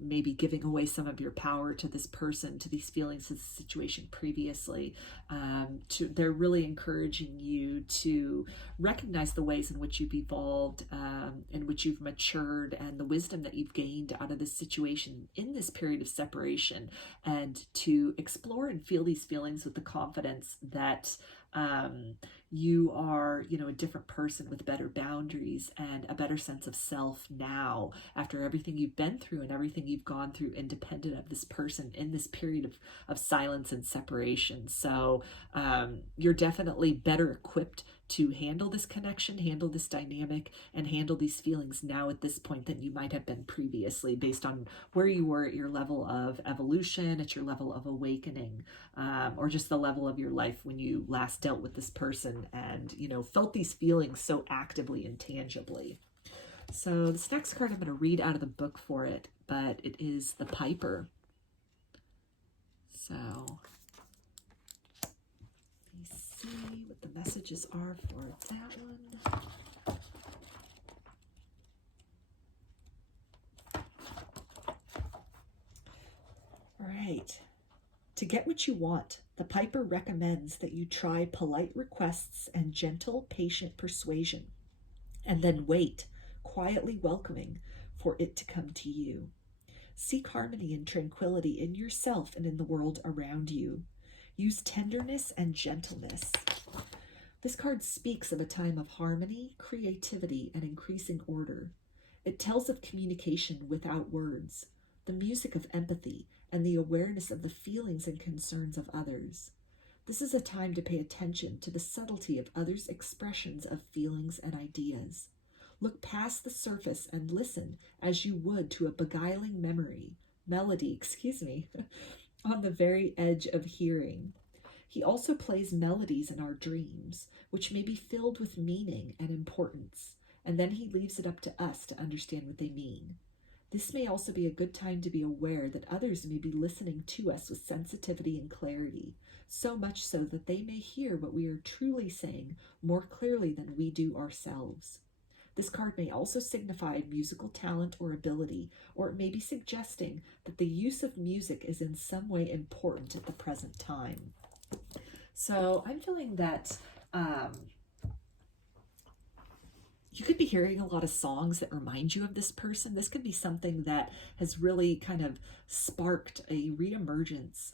maybe giving away some of your power to this person, to these feelings, to the situation previously. They're really encouraging you to recognize the ways in which you've evolved, in which you've matured, and the wisdom that you've gained out of this situation in this period of separation, and to explore and feel these feelings with the confidence that you are, a different person with better boundaries and a better sense of self now, after everything you've been through and everything you've gone through independent of this person in this period of silence and separation. So you're definitely better equipped to handle this connection, handle this dynamic, and handle these feelings now at this point than you might have been previously, based on where you were at your level of evolution, at your level of awakening, or just the level of your life when you last dealt with this person and, felt these feelings so actively and tangibly. So this next card I'm going to read out of the book for it, but it is the Piper. So see what the messages are for that one. All right. To get what you want, the Piper recommends that you try polite requests and gentle, patient persuasion, and then wait, quietly welcoming for it to come to you. Seek harmony and tranquility in yourself and in the world around you. Use tenderness and gentleness. This card speaks of a time of harmony, creativity, and increasing order. It tells of communication without words, the music of empathy, and the awareness of the feelings and concerns of others. This is a time to pay attention to the subtlety of others' expressions of feelings and ideas. Look past the surface and listen as you would to a beguiling melody, on the very edge of hearing. He also plays melodies in our dreams, which may be filled with meaning and importance, and then he leaves it up to us to understand what they mean. This may also be a good time to be aware that others may be listening to us with sensitivity and clarity, so much so that they may hear what we are truly saying more clearly than we do ourselves. This card may also signify musical talent or ability, or it may be suggesting that the use of music is in some way important at the present time. So I'm feeling that you could be hearing a lot of songs that remind you of this person. This could be something that has really kind of sparked a reemergence,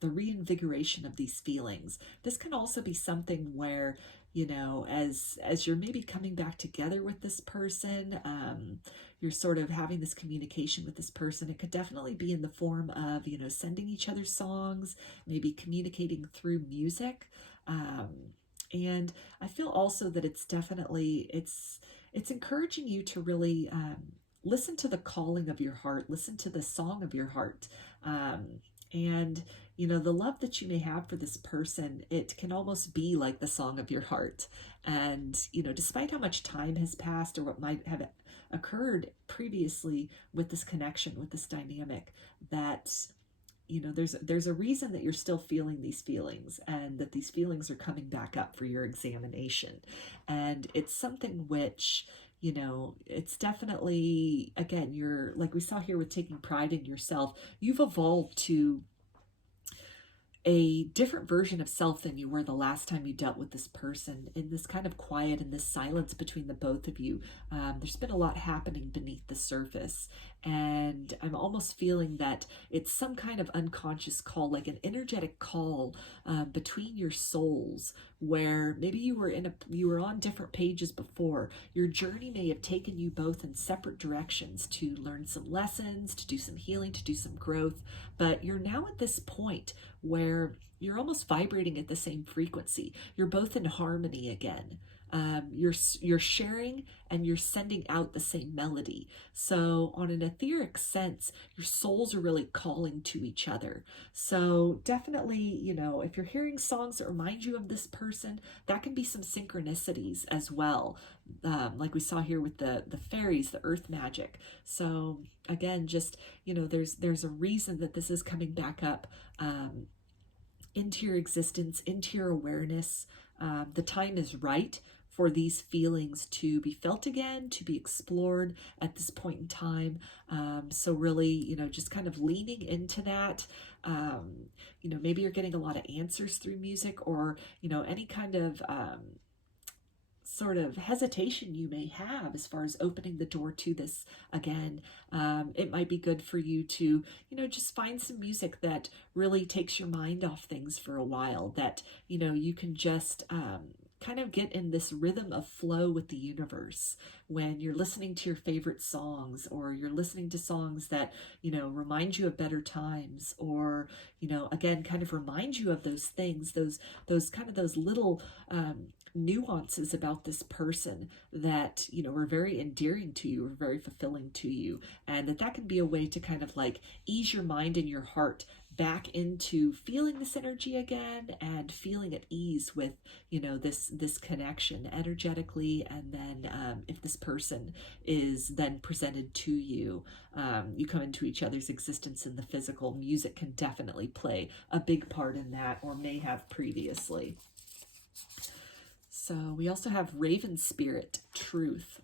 the reinvigoration of these feelings. This can also be something where, as you're maybe coming back together with this person, you're sort of having this communication with this person. It could definitely be in the form of, sending each other songs, maybe communicating through music. And I feel also that it's definitely, it's encouraging you to really listen to the calling of your heart, listen to the song of your heart. And, the love that you may have for this person, it can almost be like the song of your heart. And, despite how much time has passed or what might have occurred previously with this connection, with this dynamic, that you know, there's a reason that you're still feeling these feelings, and that these feelings are coming back up for your examination. And it's something which, you know, it's definitely, again, you're, like we saw here with taking pride in yourself, you've evolved to a different version of self than you were the last time you dealt with this person, in this kind of quiet and this silence between the both of you. There's been a lot happening beneath the surface, and I'm almost feeling that it's some kind of unconscious call, like an energetic call between your souls, where maybe you were on different pages before. Your journey may have taken you both in separate directions to learn some lessons, to do some healing, to do some growth, but you're now at this point where you're almost vibrating at the same frequency. You're both in harmony again. You're sharing and you're sending out the same melody. So on an etheric sense, your souls are really calling to each other. So definitely, you know, if you're hearing songs that remind you of this person, that can be some synchronicities as well. Like we saw here with the fairies, the earth magic. So again, just, you know, there's a reason that this is coming back up into your existence, into your awareness. The time is right for these feelings to be felt again, to be explored at this point in time. So really, you know, just kind of leaning into that. You know, maybe you're getting a lot of answers through music, or, you know, any kind of sort of hesitation you may have as far as opening the door to this again. It might be good for you to, you know, just find some music that really takes your mind off things for a while, that, you know, you can just kind of get in this rhythm of flow with the universe when you're listening to your favorite songs, or you're listening to songs that, you know, remind you of better times, or, you know, again, kind of remind you of those things, those kind of those little nuances about this person that, you know, were very endearing to you, or very fulfilling to you. And that can be a way to kind of like ease your mind and your heart back into feeling this energy again, and feeling at ease with, you know, this connection energetically. And then if this person is then presented to you, you come into each other's existence in the physical, music can definitely play a big part in that, or may have previously. So we also have Raven Spirit, Truth.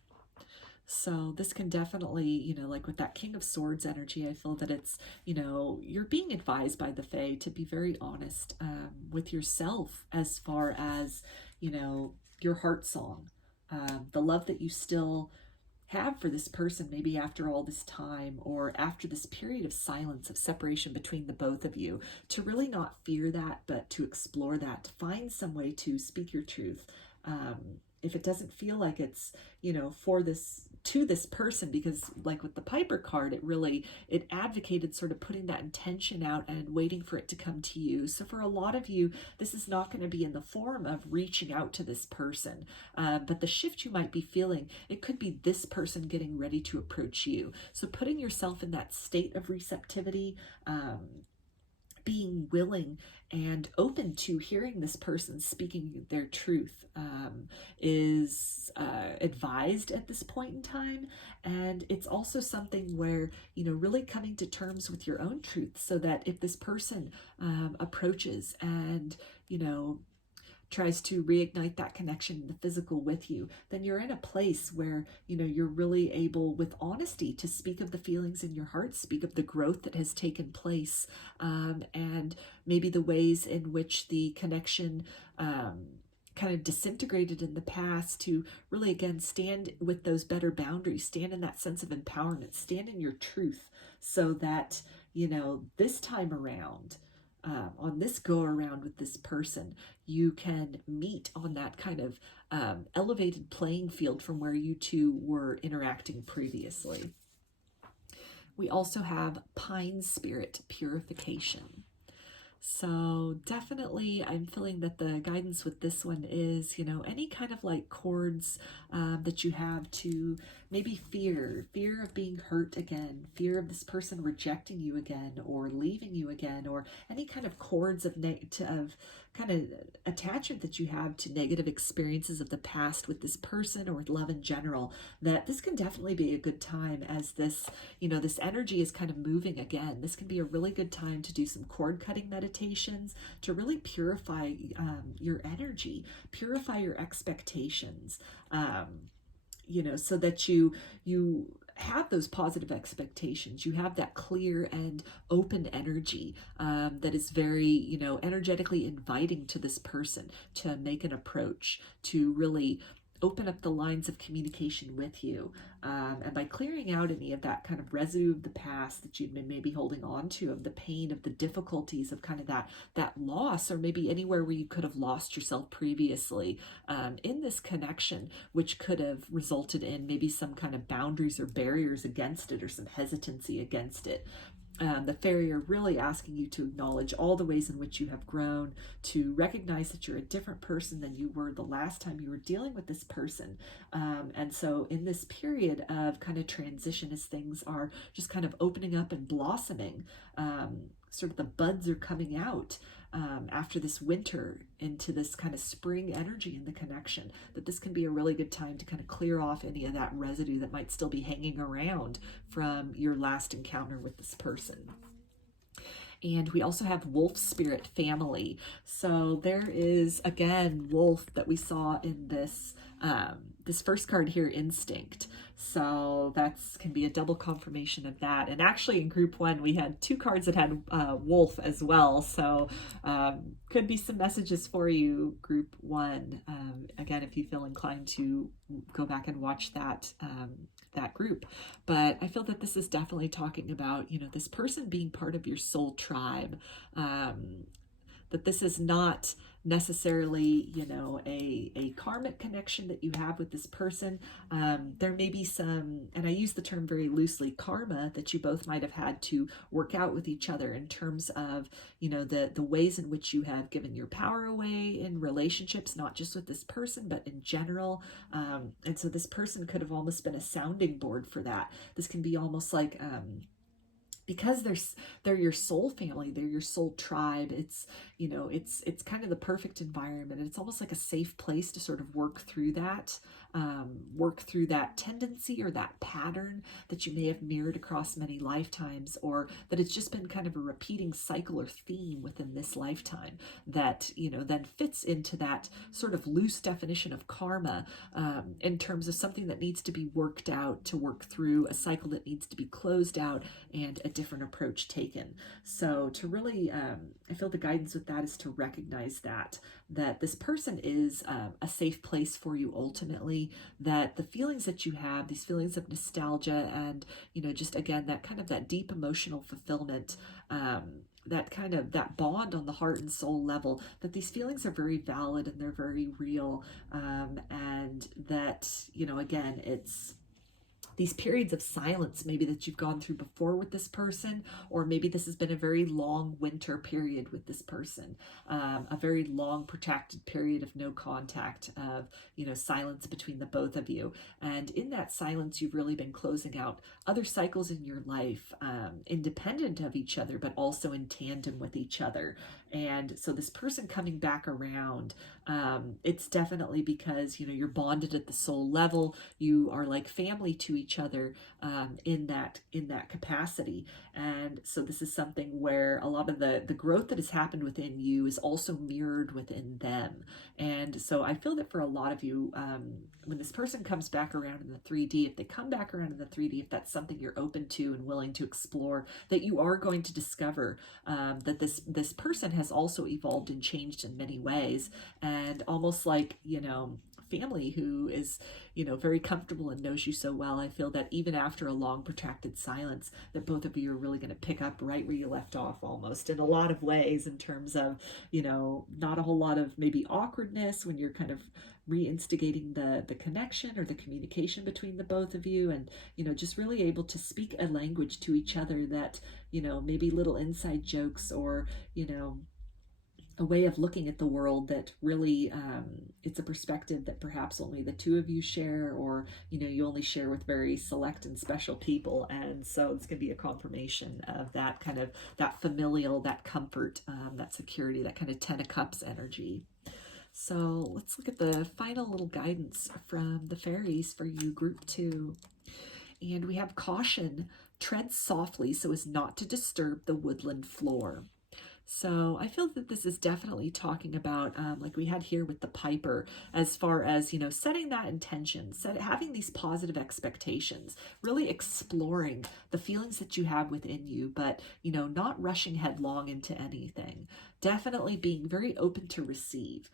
So this can definitely, you know, like with that King of Swords energy, I feel that it's, you know, you're being advised by the Fae to be very honest with yourself, as far as, you know, your heart song, the love that you still have for this person, maybe after all this time, or after this period of silence, of separation between the both of you, to really not fear that, but to explore that, to find some way to speak your truth. If it doesn't feel like it's, you know, for this, to this person, because like with the Piper card, it advocated sort of putting that intention out and waiting for it to come to you. So for a lot of you, this is not going to be in the form of reaching out to this person, but the shift you might be feeling, it could be this person getting ready to approach you. So putting yourself in that state of receptivity, being willing and open to hearing this person speaking their truth is advised at this point in time. And it's also something where, you know, really coming to terms with your own truth, so that if this person approaches and, you know, tries to reignite that connection in the physical with you, then you're in a place where, you know, you're really able with honesty to speak of the feelings in your heart, speak of the growth that has taken place, and maybe the ways in which the connection kind of disintegrated in the past, to really again stand with those better boundaries, stand in that sense of empowerment, stand in your truth, so that, you know, this time around, on this go around with this person, you can meet on that kind of elevated playing field from where you two were interacting previously. We also have Pine Spirit, Purification. So definitely I'm feeling that the guidance with this one is, you know, any kind of like cords that you have to maybe fear of being hurt again, fear of this person rejecting you again, or leaving you again, or any kind of cords of kind of attachment that you have to negative experiences of the past with this person or with love in general, that this can definitely be a good time as this, this energy is kind of moving again. This can be a really good time to do some cord cutting meditations to really purify your energy, purify your expectations, so that you have those positive expectations. You have that clear and open energy that is very, energetically inviting to this person to make an approach, to really open up the lines of communication with you. And by clearing out any of that kind of residue of the past that you've been maybe holding on to, of the pain, of the difficulties, of kind of that loss, or maybe anywhere where you could have lost yourself previously in this connection, which could have resulted in maybe some kind of boundaries or barriers against it, or some hesitancy against it. The fairy are really asking you to acknowledge all the ways in which you have grown, to recognize that you're a different person than you were the last time you were dealing with this person. And so in this period of kind of transition, as things are just kind of opening up and blossoming, sort of the buds are coming out after this winter into this kind of spring energy in the connection, that this can be a really good time to kind of clear off any of that residue that might still be hanging around from your last encounter with this person. And we also have wolf spirit family. So there is, again, wolf that we saw in this this first card here, instinct. So that's can be a double confirmation of that. And actually in group one, we had two cards that had wolf as well. So could be some messages for you, group one. Again, if you feel inclined to go back and watch that that group. But I feel that this is definitely talking about, this person being part of your soul tribe. That this is not necessarily, a karmic connection that you have with this person. There may be some, and I use the term very loosely, karma that you both might have had to work out with each other in terms of, the ways in which you have given your power away in relationships, not just with this person, but in general. And so this person could have almost been a sounding board for that. This can be almost like, because they're your soul family, they're your soul tribe. It's, it's kind of the perfect environment. It's almost like a safe place to sort of work through that tendency or that pattern that you may have mirrored across many lifetimes, or that it's just been kind of a repeating cycle or theme within this lifetime that, then fits into that sort of loose definition of karma, in terms of something that needs to be worked out, to work through a cycle that needs to be closed out, and a different approach taken. So to really, I feel the guidance with that is to recognize that this person is a safe place for you ultimately, that the feelings that you have, these feelings of nostalgia and, just again, that kind of that deep emotional fulfillment, that kind of that bond on the heart and soul level, that these feelings are very valid and they're very real. And that, again, it's these periods of silence maybe that you've gone through before with this person, or maybe this has been a very long winter period with this person, a very long protracted period of no contact, of silence between the both of you. And in that silence, you've really been closing out other cycles in your life, independent of each other, but also in tandem with each other. And so this person coming back around, it's definitely because, you're bonded at the soul level. You are like family to each other in that capacity. And so this is something where a lot of the growth that has happened within you is also mirrored within them. And so I feel that for a lot of you, when this person comes back around in the 3D, if they come back around in the 3D, if that's something you're open to and willing to explore, that you are going to discover that this person has also evolved and changed in many ways. And almost like, family who is, very comfortable and knows you so well. I feel that even after a long protracted silence, that both of you are really going to pick up right where you left off, almost in a lot of ways, in terms of, not a whole lot of maybe awkwardness when you're kind of reinstigating the connection or the communication between the both of you, and just really able to speak a language to each other that maybe little inside jokes or a way of looking at the world that really, it's a perspective that perhaps only the two of you share, or, you know, you only share with very select and special people. And so it's going to be a confirmation of that kind of, that familial, that comfort, that security, that kind of 10 of Cups energy. So let's look at the final little guidance from the fairies for you, group 2. And we have caution, tread softly so as not to disturb the woodland floor. So I feel that this is definitely talking about, like we had here with the Piper, as far as, you know, setting that intention, having these positive expectations, really exploring the feelings that you have within you, but, you know, not rushing headlong into anything. Definitely being very open to receive.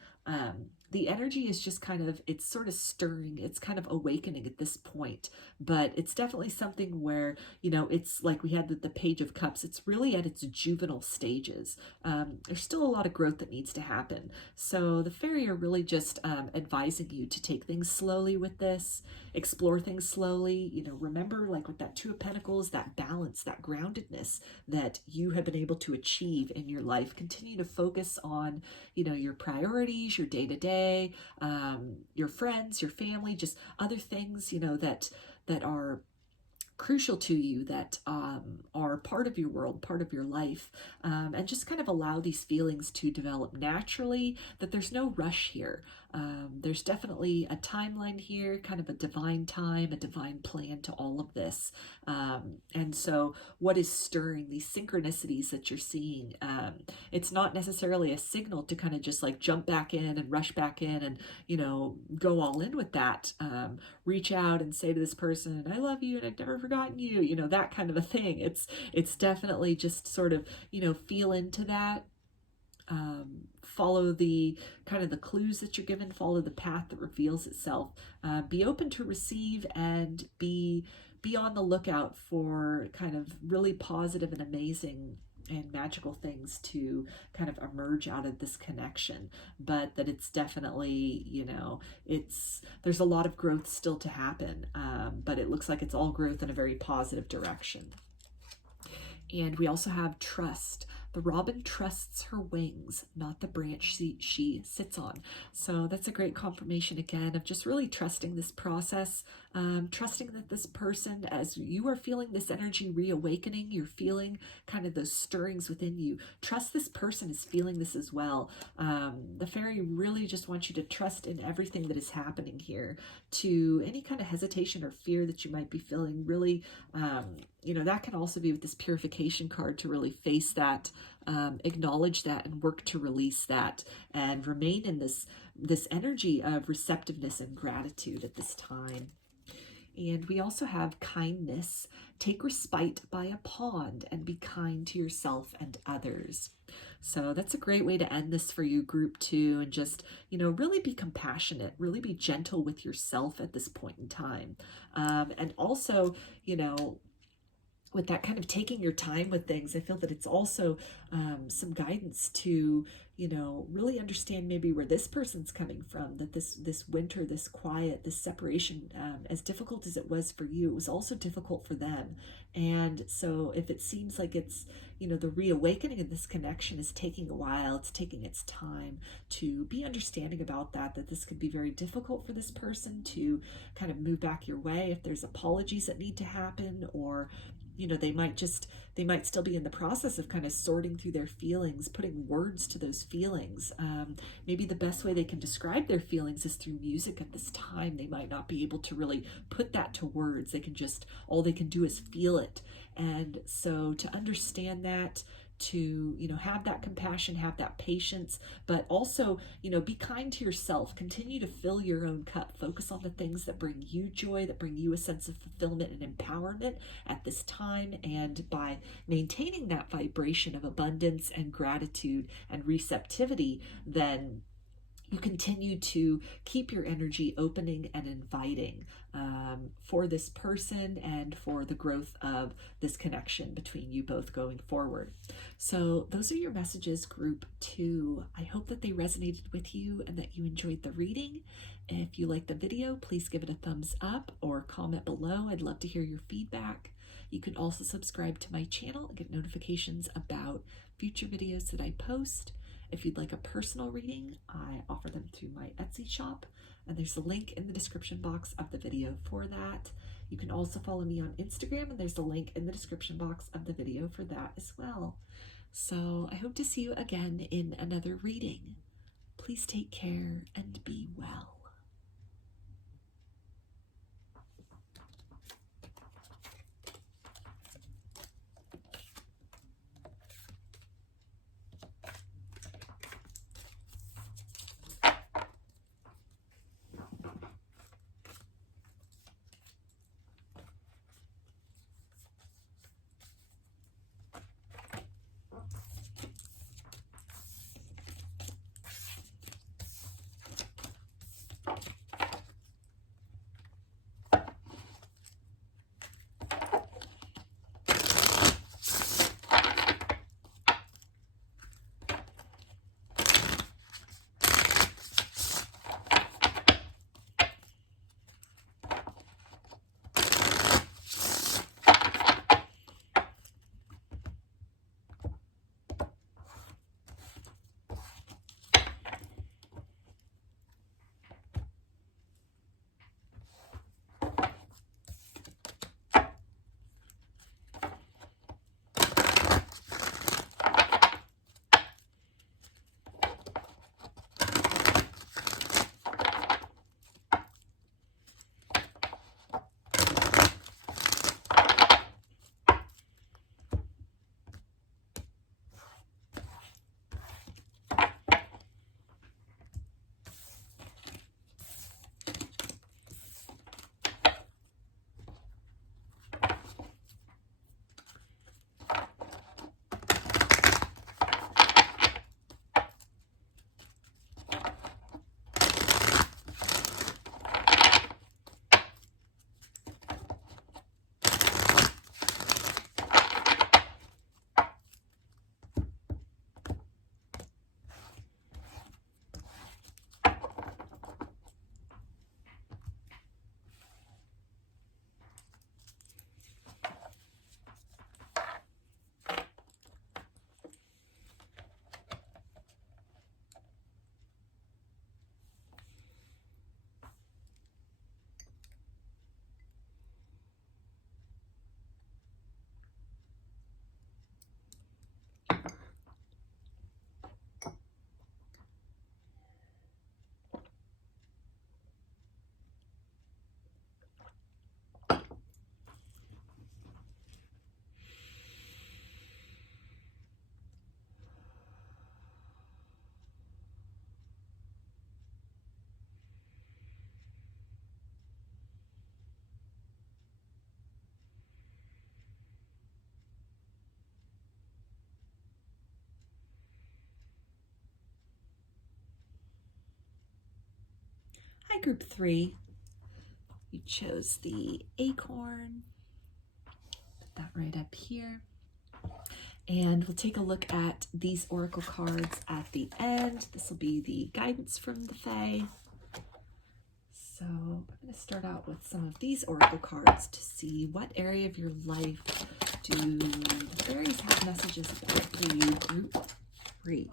The energy is just kind of, it's sort of stirring, it's kind of awakening at this point, but it's definitely something where, you know, it's like we had the Page of Cups, it's really at its juvenile stages. There's still a lot of growth that needs to happen. So the fairy are really just advising you to take things slowly with this, explore things slowly, you know, remember, like with that Two of Pentacles, that balance, that groundedness that you have been able to achieve in your life. Continue to focus on, you know, your priorities, your day-to-day, your friends, your family, just other things, you know, that are crucial to you, that are part of your world, part of your life, and just kind of allow these feelings to develop naturally, that there's no rush here. There's definitely a timeline here, kind of a divine time, a divine plan to all of this. And so what is stirring these synchronicities that you're seeing, it's not necessarily a signal to kind of just like jump back in and rush back in and, you know, go all in with that. Reach out and say to this person, I love you and I've never forgotten you, you know, that kind of a thing. It's definitely just sort of, you know, feel into that. Follow the kind of the clues that you're given, follow the path that reveals itself. Be open to receive, and be on the lookout for kind of really positive and amazing and magical things to kind of emerge out of this connection. But that it's definitely, you know, there's a lot of growth still to happen, but it looks like it's all growth in a very positive direction. And we also have trust. The robin trusts her wings, not the branch she sits on. So that's a great confirmation again of just really trusting this process, trusting that this person, as you are feeling this energy reawakening, you're feeling kind of those stirrings within you. Trust this person is feeling this as well. The fairy really just wants you to trust in everything that is happening here. To any kind of hesitation or fear that you might be feeling, really, you know, that can also be with this purification card, to really face that, acknowledge that, and work to release that, and remain in this energy of receptiveness and gratitude at this time. And we also have kindness. Take respite by a pond and be kind to yourself and others. So that's a great way to end this for you, group 2, and just, you know, really be compassionate, really be gentle with yourself at this point in time. And also, you know, with that kind of taking your time with things, I feel that it's also some guidance to, you know, really understand maybe where this person's coming from, that this winter, this quiet, this separation, as difficult as it was for you, it was also difficult for them. And so if it seems like it's, you know, the reawakening of this connection is taking a while, it's taking its time, to be understanding about that this could be very difficult for this person to kind of move back your way if there's apologies that need to happen, or, you know, they might still be in the process of kind of sorting through their feelings, putting words to those feelings. Maybe the best way they can describe their feelings is through music at this time. They might not be able to really put that to words. All they can do is feel it. And so to understand that, to, you know, have that compassion, have that patience, but also, you know, be kind to yourself. Continue to fill your own cup. Focus on the things that bring you joy, that bring you a sense of fulfillment and empowerment at this time. And by maintaining that vibration of abundance and gratitude and receptivity, then you continue to keep your energy opening and inviting for this person and for the growth of this connection between you both going forward. So those are your messages, group 2. I hope that they resonated with you and that you enjoyed the reading. If you liked the video, please give it a thumbs up or comment below. I'd love to hear your feedback. You can also subscribe to my channel and get notifications about future videos that I post. If you'd like a personal reading, I offer them through my Etsy shop, and there's a link in the description box of the video for that. You can also follow me on Instagram, and there's a link in the description box of the video for that as well. So I hope to see you again in another reading. Please take care and be well. Hi, group 3. You chose the Acorn. Put that right up here. And we'll take a look at these oracle cards at the end. This will be the guidance from the Fae. So I'm going to start out with some of these oracle cards to see what area of your life do the fairies have messages about for you, group 3.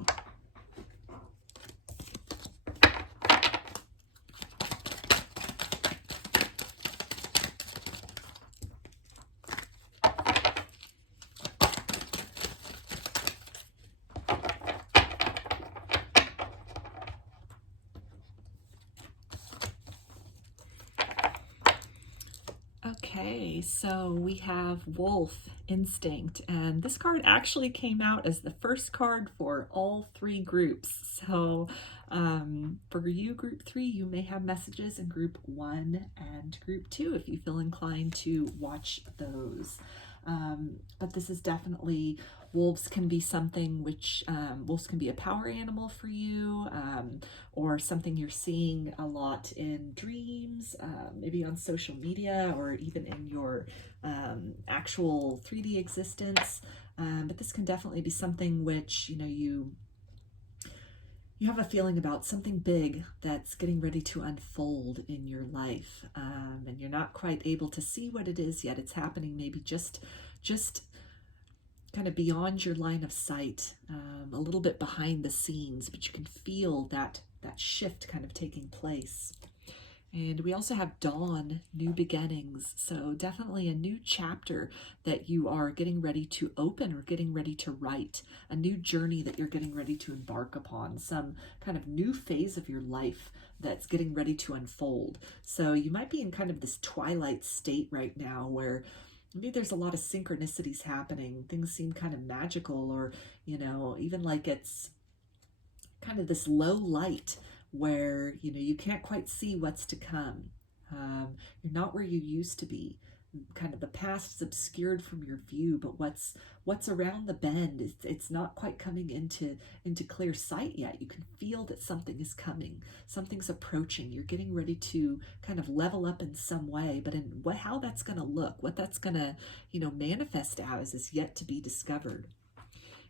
Okay, so we have Wolf Instinct, and this card actually came out as the first card for all 3 groups. So for you, group 3, you may have messages in group 1 and group 2 if you feel inclined to watch those. But this is definitely, wolves can be something which, wolves can be a power animal for you, or something you're seeing a lot in dreams, maybe on social media, or even in your actual 3D existence. But this can definitely be something which, you have a feeling about something big that's getting ready to unfold in your life, and you're not quite able to see what it is yet. It's happening maybe just kind of beyond your line of sight, a little bit behind the scenes, but you can feel that shift kind of taking place. And we also have dawn, new beginnings. So definitely a new chapter that you are getting ready to open or getting ready to write, a new journey that you're getting ready to embark upon, some kind of new phase of your life that's getting ready to unfold. So you might be in kind of this twilight state right now where maybe there's a lot of synchronicities happening. Things seem kind of magical, or, you know, even like it's kind of this low light where, you know, you can't quite see what's to come. You're not where you used to be. Kind of the past is obscured from your view, but what's around the bend, it's not quite coming into clear sight yet. You can feel that something is coming, something's approaching. You're getting ready to kind of level up in some way, but in how that's going to look, what that's going to, you know, manifest as is yet to be discovered.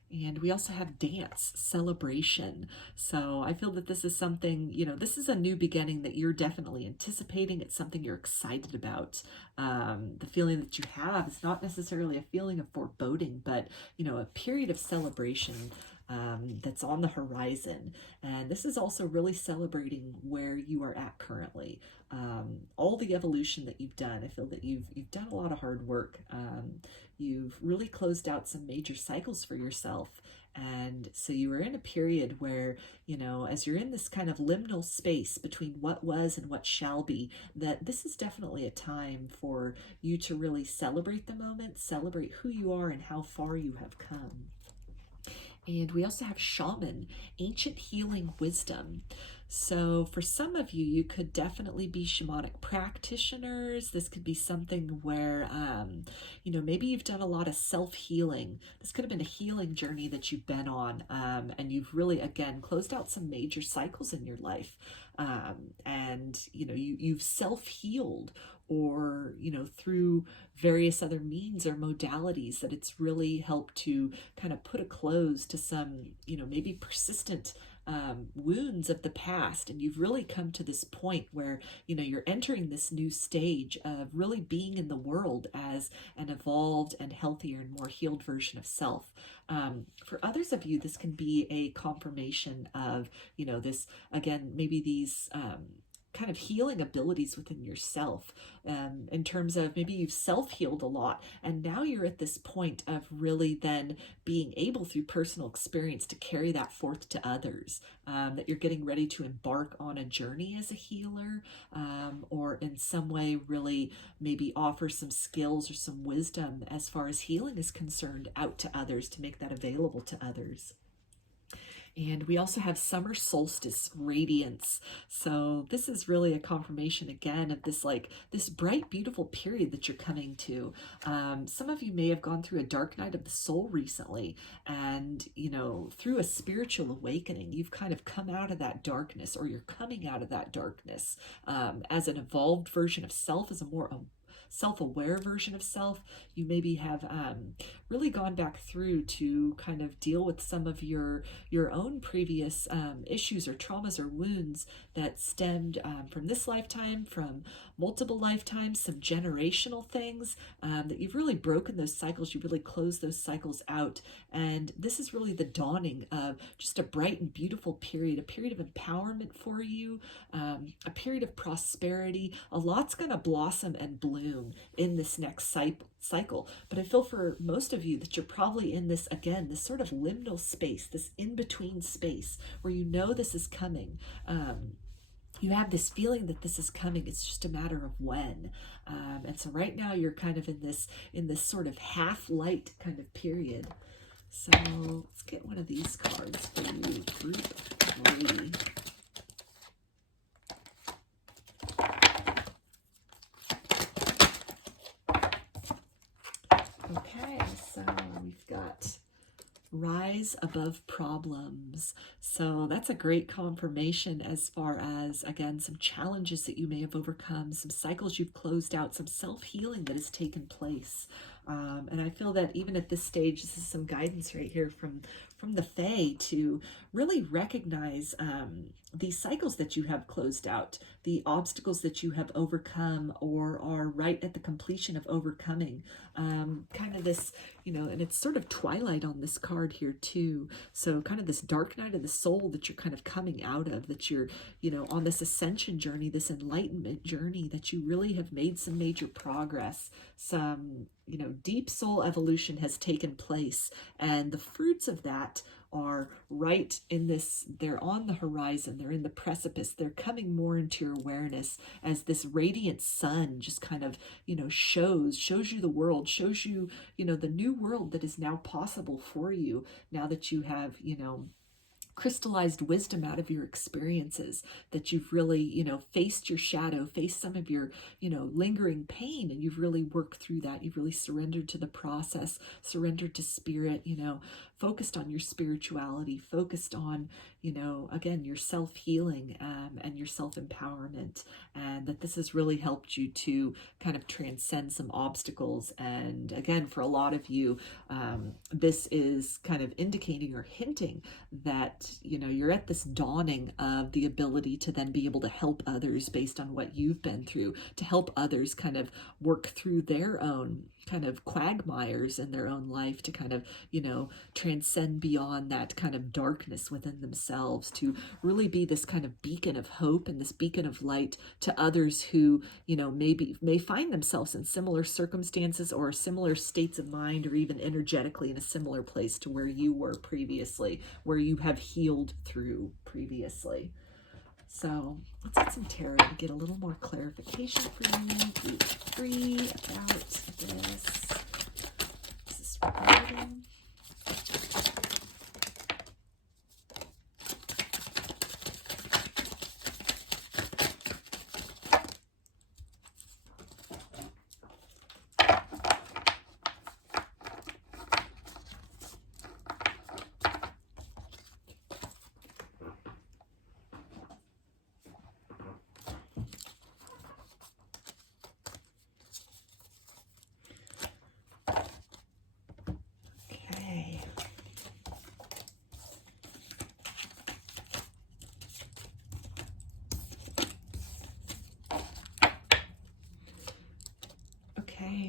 And we also have dance, celebration. So I feel that this is something, you know, this is a new beginning that you're definitely anticipating. It's something you're excited about. The feeling that you have is not necessarily a feeling of foreboding, but, you know, a period of celebration that's on the horizon. And this is also really celebrating where you are at currently. All the evolution that you've done. I feel that you've done a lot of hard work. You've really closed out some major cycles for yourself. And so you are in a period where, you know, as you're in this kind of liminal space between what was and what shall be, that this is definitely a time for you to really celebrate the moment, celebrate who you are and how far you have come. And we also have shaman, ancient healing wisdom. So for some of you, you could definitely be shamanic practitioners. This could be something where, you know, maybe you've done a lot of self-healing. This could have been a healing journey that you've been on, and you've really, again, closed out some major cycles in your life. And, you know, you've self-healed, or, you know, through various other means or modalities that it's really helped to kind of put a close to some, you know, maybe persistent wounds of the past. And you've really come to this point where, you know, you're entering this new stage of really being in the world as an evolved and healthier and more healed version of self. For others of you, this can be a confirmation of, you know, this, again, maybe these kind of healing abilities within yourself, in terms of maybe you've self-healed a lot, and now you're at this point of really then being able through personal experience to carry that forth to others, that you're getting ready to embark on a journey as a healer, or in some way really maybe offer some skills or some wisdom as far as healing is concerned out to others, to make that available to others. And we also have summer solstice radiance. So this is really a confirmation again of this, like this bright, beautiful period that you're coming to. Some of you may have gone through a dark night of the soul recently, and, you know, through a spiritual awakening, you've kind of come out of that darkness, or you're coming out of that darkness as an evolved version of self, as a more self-aware version of self. You maybe have really gone back through to kind of deal with some of your own previous issues or traumas or wounds that stemmed from this lifetime, from multiple lifetimes, some generational things, that you've really broken those cycles. You really closed those cycles out. And this is really the dawning of just a bright and beautiful period, a period of empowerment for you, a period of prosperity. A lot's going to blossom and bloom in this next cycle. But I feel for most of you that you're probably in this, again, this sort of liminal space, this in-between space where you know this is coming. You have this feeling that this is coming. It's just a matter of when. And so right now you're kind of in this sort of half light kind of period. So let's get one of these cards for you, group 3. Okay, so we've got rise above problems. So that's a great confirmation as far as, again, some challenges that you may have overcome, some cycles you've closed out, some self-healing that has taken place. And I feel that even at this stage, this is some guidance right here from the Fae to really recognize these cycles that you have closed out, the obstacles that you have overcome or are right at the completion of overcoming. Kind of this, and it's sort of twilight on this card here too. So kind of this dark night of the soul that you're kind of coming out of, that you're, on this ascension journey, this enlightenment journey, that you really have made some major progress. Some, deep soul evolution has taken place, and the fruits of that are right in this, they're on the horizon, they're in the precipice, they're coming more into your awareness as this radiant sun just kind of, shows you the world, shows you, the new world that is now possible for you now that you have, crystallized wisdom out of your experiences, that you've really, faced your shadow, faced some of your, lingering pain, and you've really worked through that. You've really surrendered to the process, surrendered to spirit, focused on your spirituality, focused on, again, your self-healing and your self-empowerment, and that this has really helped you to kind of transcend some obstacles. And again, for a lot of you, this is kind of indicating or hinting that, you're at this dawning of the ability to then be able to help others based on what you've been through, to help others kind of work through their own kind of quagmires in their own life, to kind of, transcend beyond that kind of darkness within themselves, to really be this kind of beacon of hope and this beacon of light to others who, may find themselves in similar circumstances or similar states of mind, or even energetically in a similar place to where you were previously, where you have healed through previously. So let's get some tarot to get a little more clarification for you. Group 3 about this. This is recording.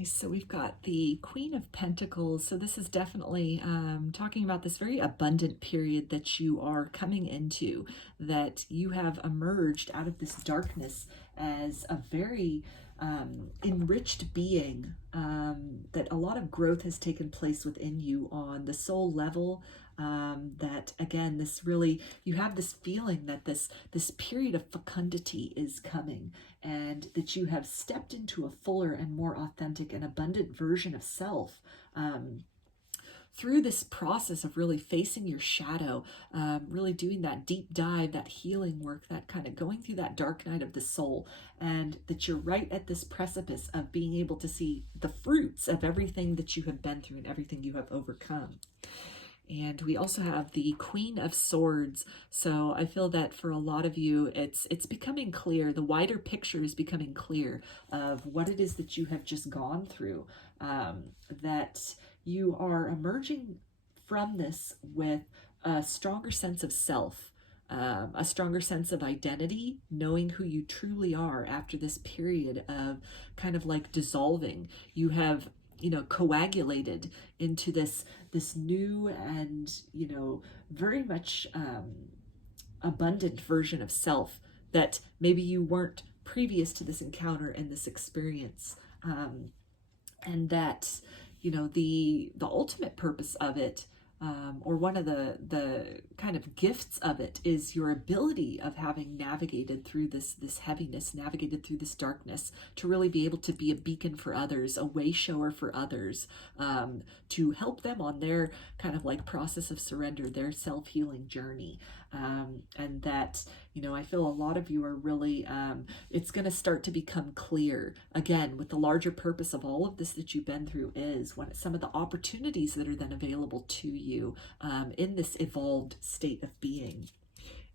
So we've got the Queen of Pentacles. So this is definitely talking about this very abundant period that you are coming into, that you have emerged out of this darkness as a very enriched being, that a lot of growth has taken place within you on the soul level. That again, this really, you have this feeling that this period of fecundity is coming, and that you have stepped into a fuller and more authentic and abundant version of self, through this process of really facing your shadow, really doing that deep dive, that healing work, that kind of going through that dark night of the soul, and that you're right at this precipice of being able to see the fruits of everything that you have been through and everything you have overcome. And we also have the Queen of Swords. So I feel that for a lot of you, it's becoming clear. The wider picture is becoming clear of what it is that you have just gone through. That you are emerging from this with a stronger sense of self, a stronger sense of identity, knowing who you truly are after this period of kind of like dissolving. You have coagulated into this new and, very much abundant version of self that maybe you weren't previous to this encounter and this experience. And that, the ultimate purpose of it, or one of the kind of gifts of it, is your ability of having navigated through this heaviness, navigated through this darkness, to really be able to be a beacon for others, a way shower for others, to help them on their kind of like process of surrender, their self-healing journey. And that, I feel a lot of you are really, it's going to start to become clear again with the larger purpose of all of this that you've been through, is when some of the opportunities that are then available to you in this evolved state of being.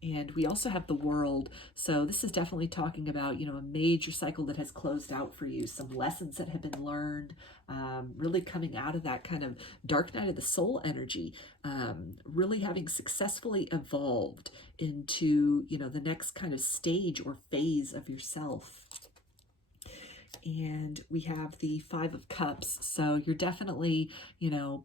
And we also have the world. So this is definitely talking about, a major cycle that has closed out for you, some lessons that have been learned, really coming out of that kind of dark night of the soul energy, really having successfully evolved into, the next kind of stage or phase of yourself. And we have the Five of Cups. So you're definitely,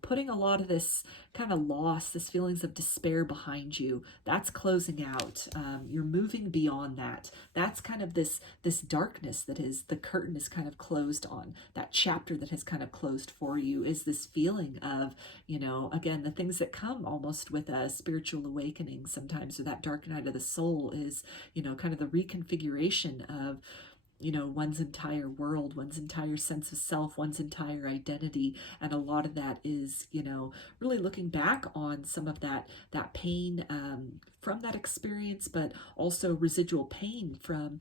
putting a lot of this kind of loss, this feelings of despair behind you. That's closing out. You're moving beyond that. That's kind of this darkness that is, the curtain is kind of closed on. That chapter that has kind of closed for you is this feeling of, again, the things that come almost with a spiritual awakening sometimes, or that dark night of the soul is, kind of the reconfiguration of, one's entire world, one's entire sense of self, one's entire identity. And a lot of that is, really looking back on some of that pain from that experience, but also residual pain from,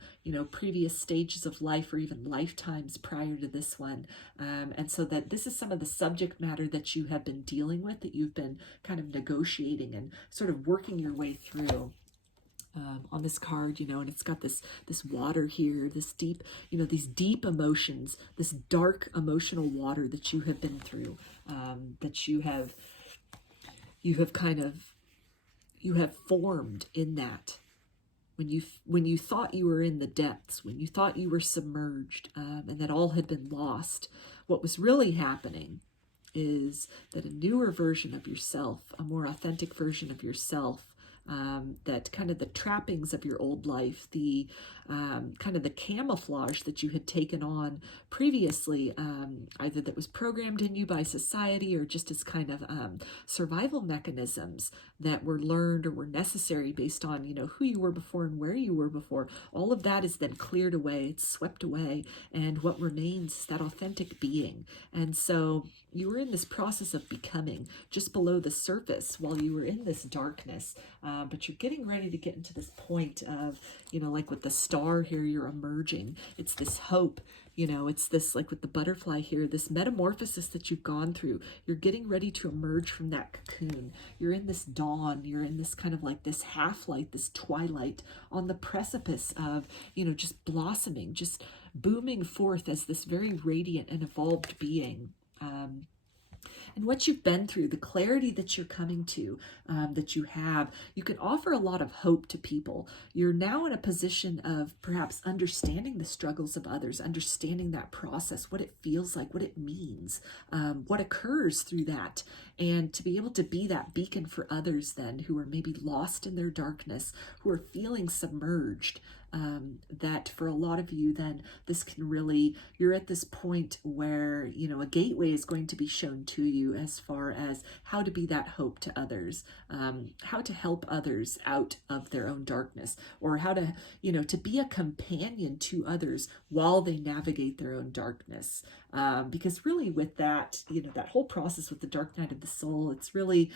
previous stages of life or even lifetimes prior to this one. And so that this is some of the subject matter that you have been dealing with, that you've been kind of negotiating and sort of working your way through. On this card, and it's got this water here, this deep, these deep emotions, this dark emotional water that you have been through, that you have formed in that. When you thought you were in the depths, when you thought you were submerged, and that all had been lost, what was really happening is that a newer version of yourself, a more authentic version of yourself, that kind of the trappings of your old life, the kind of the camouflage that you had taken on previously, either that was programmed in you by society or just as kind of survival mechanisms that were learned or were necessary based on, who you were before and where you were before. All of that is then cleared away, it's swept away, and what remains is that authentic being. And so you were in this process of becoming just below the surface while you were in this darkness, but you're getting ready to get into this point of, like with the star here, you're emerging. It's this hope, it's this, like with the butterfly here, this metamorphosis that you've gone through. You're getting ready to emerge from that cocoon. You're in this dawn. You're in this kind of like this half-light, this twilight on the precipice of, just blossoming, just booming forth as this very radiant and evolved being. And what you've been through, the clarity that you're coming to, that you have, you can offer a lot of hope to people. You're now in a position of perhaps understanding the struggles of others, understanding that process, what it feels like, what it means, what occurs through that, and to be able to be that beacon for others then who are maybe lost in their darkness, who are feeling submerged. That for a lot of you then this can really, you're at this point where, a gateway is going to be shown to you as far as how to be that hope to others, how to help others out of their own darkness, or how to, to be a companion to others while they navigate their own darkness. Because really with that, that whole process with the dark night of the soul, it's really,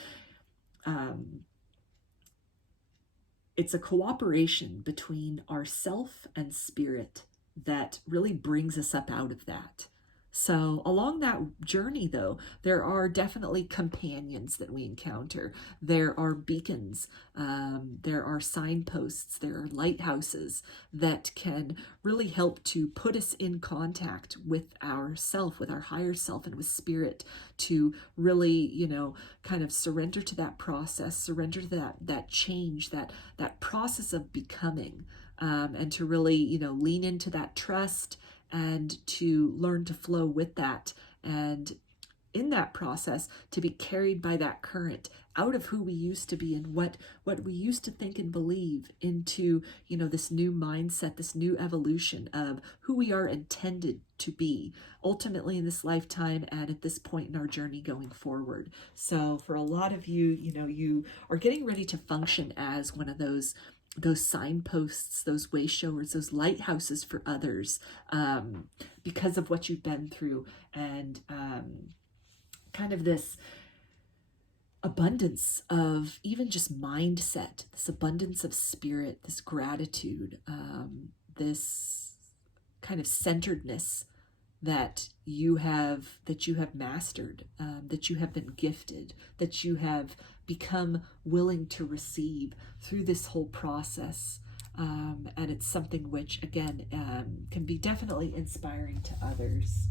it's a cooperation between ourself and spirit that really brings us up out of that. So along that journey, though, there are definitely companions that we encounter. There are beacons, there are signposts, there are lighthouses that can really help to put us in contact with ourself, with our higher self, and with spirit, to really, kind of surrender to that process, surrender to that change, that process of becoming, and to really, lean into that trust and to learn to flow with that. And in that process, to be carried by that current out of who we used to be and what we used to think and believe into, this new mindset, this new evolution of who we are intended to be ultimately in this lifetime and at this point in our journey going forward. So for a lot of you, you are getting ready to function as one of those signposts, those way showers, those lighthouses for others, because of what you've been through, and kind of this abundance of even just mindset, this abundance of spirit, this gratitude, this kind of centeredness that you have mastered, that you have been gifted, that you have become willing to receive through this whole process. And it's something which, again, can be definitely inspiring to others.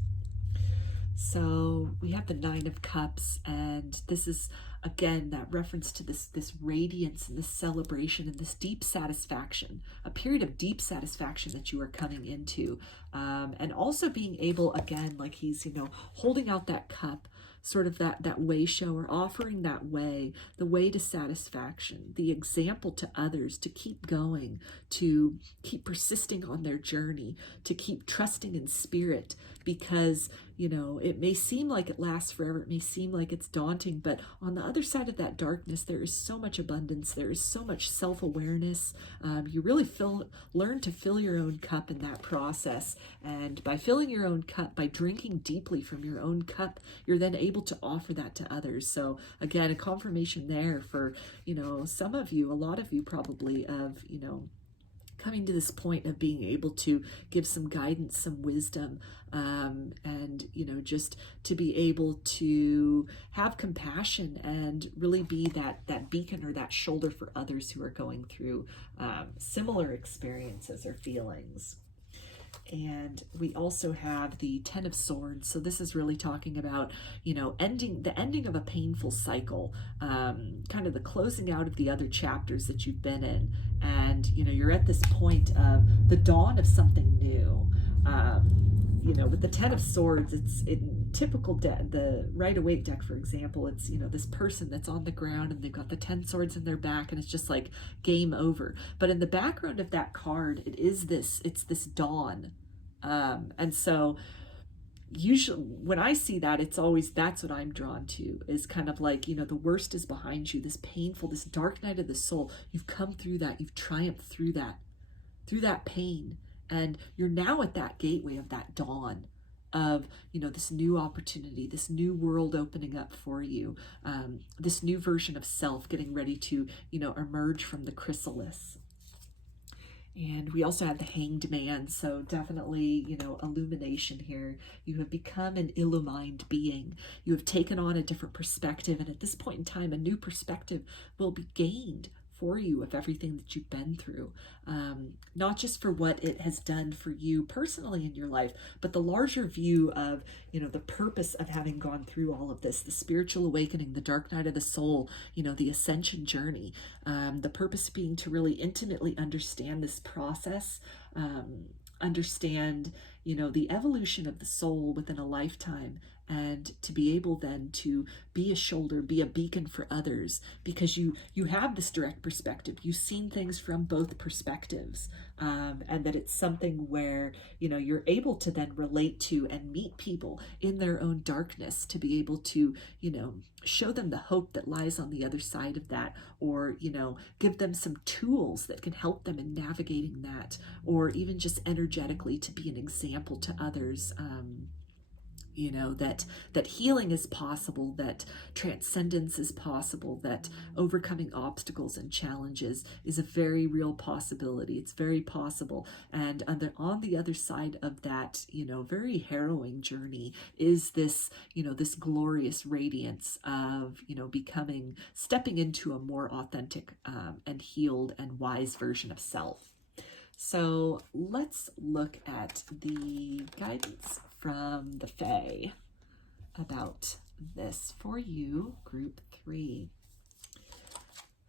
So we have the Nine of Cups, and this is, again, that reference to this radiance and this celebration and this deep satisfaction, a period of deep satisfaction that you are coming into. And also being able, again, like he's, holding out that cup, sort of that way shower, offering that way, the way to satisfaction, the example to others to keep going, to keep persisting on their journey, to keep trusting in spirit, because it may seem like it lasts forever, it may seem like it's daunting, but on the other side of that darkness, there is so much abundance, there is so much self-awareness. You really learn to fill your own cup in that process, and by filling your own cup, by drinking deeply from your own cup, you're then able to offer that to others. So again, a confirmation there for some of you, a lot of you probably, of coming to this point of being able to give some guidance, some wisdom, and just to be able to have compassion and really be that beacon or that shoulder for others who are going through similar experiences or feelings. And we also have the Ten of Swords. So this is really talking about, ending of a painful cycle, kind of the closing out of the other chapters that you've been in. And, you're at this point of the dawn of something new. With the Ten of Swords, it's in typical the Rider-Waite deck, for example, it's, this person that's on the ground and they've got the 10 swords in their back and it's just like game over. But in the background of that card, it's this dawn. And so usually when I see that, it's always, that's what I'm drawn to, is kind of like, the worst is behind you, this painful, this dark night of the soul. You've come through that, you've triumphed through that pain. And you're now at that gateway of that dawn of, this new opportunity, this new world opening up for you, this new version of self getting ready to, emerge from the chrysalis. And we also have the Hanged Man, so definitely, illumination here. You have become an illumined being. You have taken on a different perspective, and at this point in time, a new perspective will be gained for you of everything that you've been through, not just for what it has done for you personally in your life, but the larger view of, the purpose of having gone through all of this, the spiritual awakening, the dark night of the soul, the ascension journey, the purpose being to really intimately understand this process, understand, the evolution of the soul within a lifetime, and to be able then to be a shoulder, be a beacon for others, because you have this direct perspective. You've seen things from both perspectives, and that it's something where, you're able to then relate to and meet people in their own darkness, to be able to, show them the hope that lies on the other side of that, or, give them some tools that can help them in navigating that, or even just energetically to be an example to others. That healing is possible, that transcendence is possible, that overcoming obstacles and challenges is a very real possibility. It's very possible. And on the other side of that, very harrowing journey is this, this glorious radiance of, stepping into a more authentic and healed and wise version of self. So let's look at the guidance from the Fae about this for you, group 3.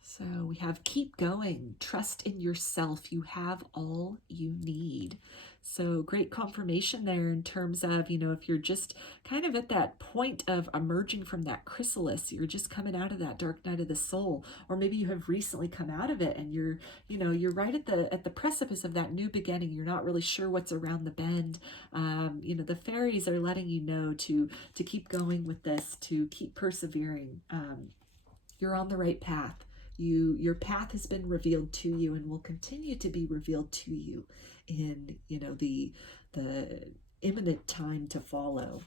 So we have keep going, trust in yourself, you have all you need. So great confirmation there in terms of, if you're just kind of at that point of emerging from that chrysalis, you're just coming out of that dark night of the soul, or maybe you have recently come out of it and you're right at the precipice of that new beginning. You're not really sure what's around the bend. The fairies are letting you know to keep going with this, to keep persevering. You're on the right path. Your path has been revealed to you and will continue to be revealed to you in, the imminent time to follow.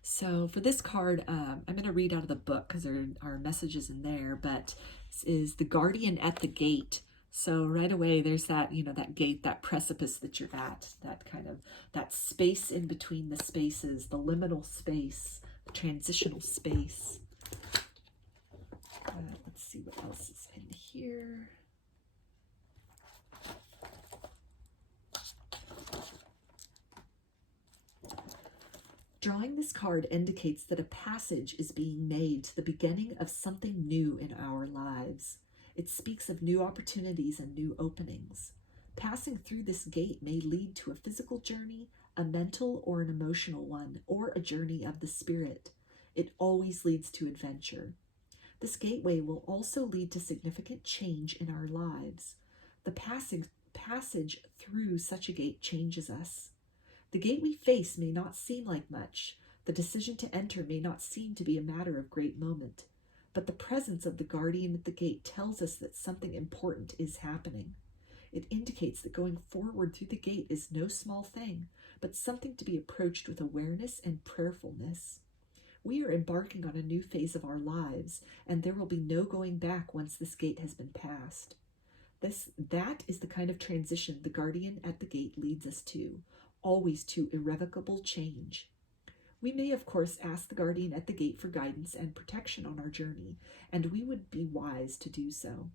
So for this card, I'm going to read out of the book because there are messages in there, but this is the Guardian at the Gate. So right away, there's that, that gate, that precipice that you're at, that kind of, that space in between the spaces, the liminal space, the transitional space. Let's see what else is in here. Drawing this card indicates that a passage is being made to the beginning of something new in our lives. It speaks of new opportunities and new openings. Passing through this gate may lead to a physical journey, a mental or an emotional one, or a journey of the spirit. It always leads to adventure. This gateway will also lead to significant change in our lives. The passage through such a gate changes us. The gate we face may not seem like much. The decision to enter may not seem to be a matter of great moment. But the presence of the guardian at the gate tells us that something important is happening. It indicates that going forward through the gate is no small thing, but something to be approached with awareness and prayerfulness. We are embarking on a new phase of our lives, and there will be no going back once this gate has been passed. That is the kind of transition the guardian at the gate leads us to, always to irrevocable change. We may, of course, ask the guardian at the gate for guidance and protection on our journey, and we would be wise to do so.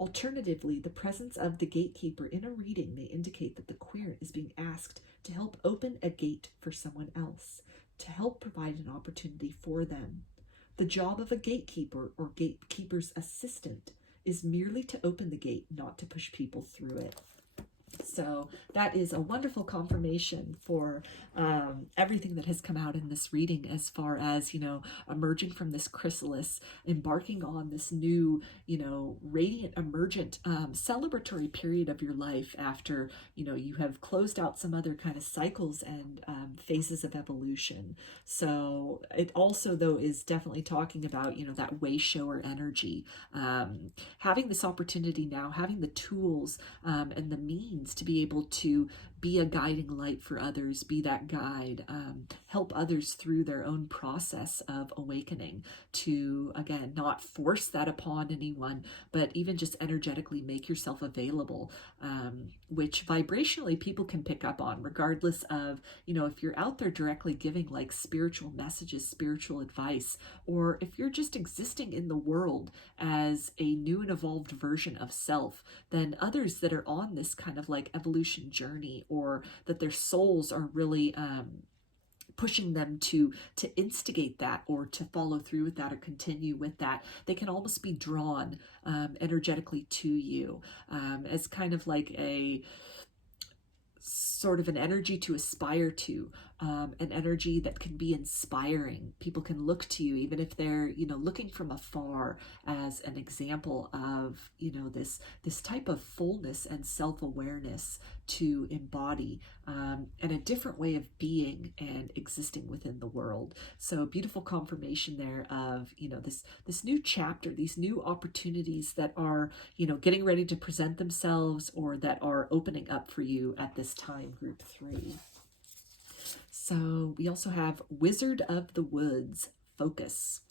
Alternatively, the presence of the gatekeeper in a reading may indicate that the querent is being asked to help open a gate for someone else, to help provide an opportunity for them. The job of a gatekeeper or gatekeeper's assistant is merely to open the gate, not to push people through it. So that is a wonderful confirmation for everything that has come out in this reading, as far as, emerging from this chrysalis, embarking on this new, radiant, emergent, celebratory period of your life after, you have closed out some other kind of cycles and phases of evolution. So it also, though, is definitely talking about, that way shower energy, having this opportunity now, having the tools and the means to be able to be a guiding light for others, be that guide, help others through their own process of awakening, to, again, not force that upon anyone, but even just energetically make yourself available, which vibrationally people can pick up on, regardless of, if you're out there directly giving like spiritual messages, spiritual advice, or if you're just existing in the world as a new and evolved version of self, then others that are on this kind of like evolution journey, or that their souls are really pushing them to instigate that, or to follow through with that, or continue with that, they can almost be drawn energetically to you as kind of like a sort of an energy to aspire to, an energy that can be inspiring. People can look to you, even if they're, looking from afar, as an example of, this type of fullness and self-awareness to embody, and a different way of being and existing within the world. So beautiful confirmation there of, this new chapter, these new opportunities that are, getting ready to present themselves, or that are opening up for you at this time, group 3. So we also have Wizard of the Woods, focus.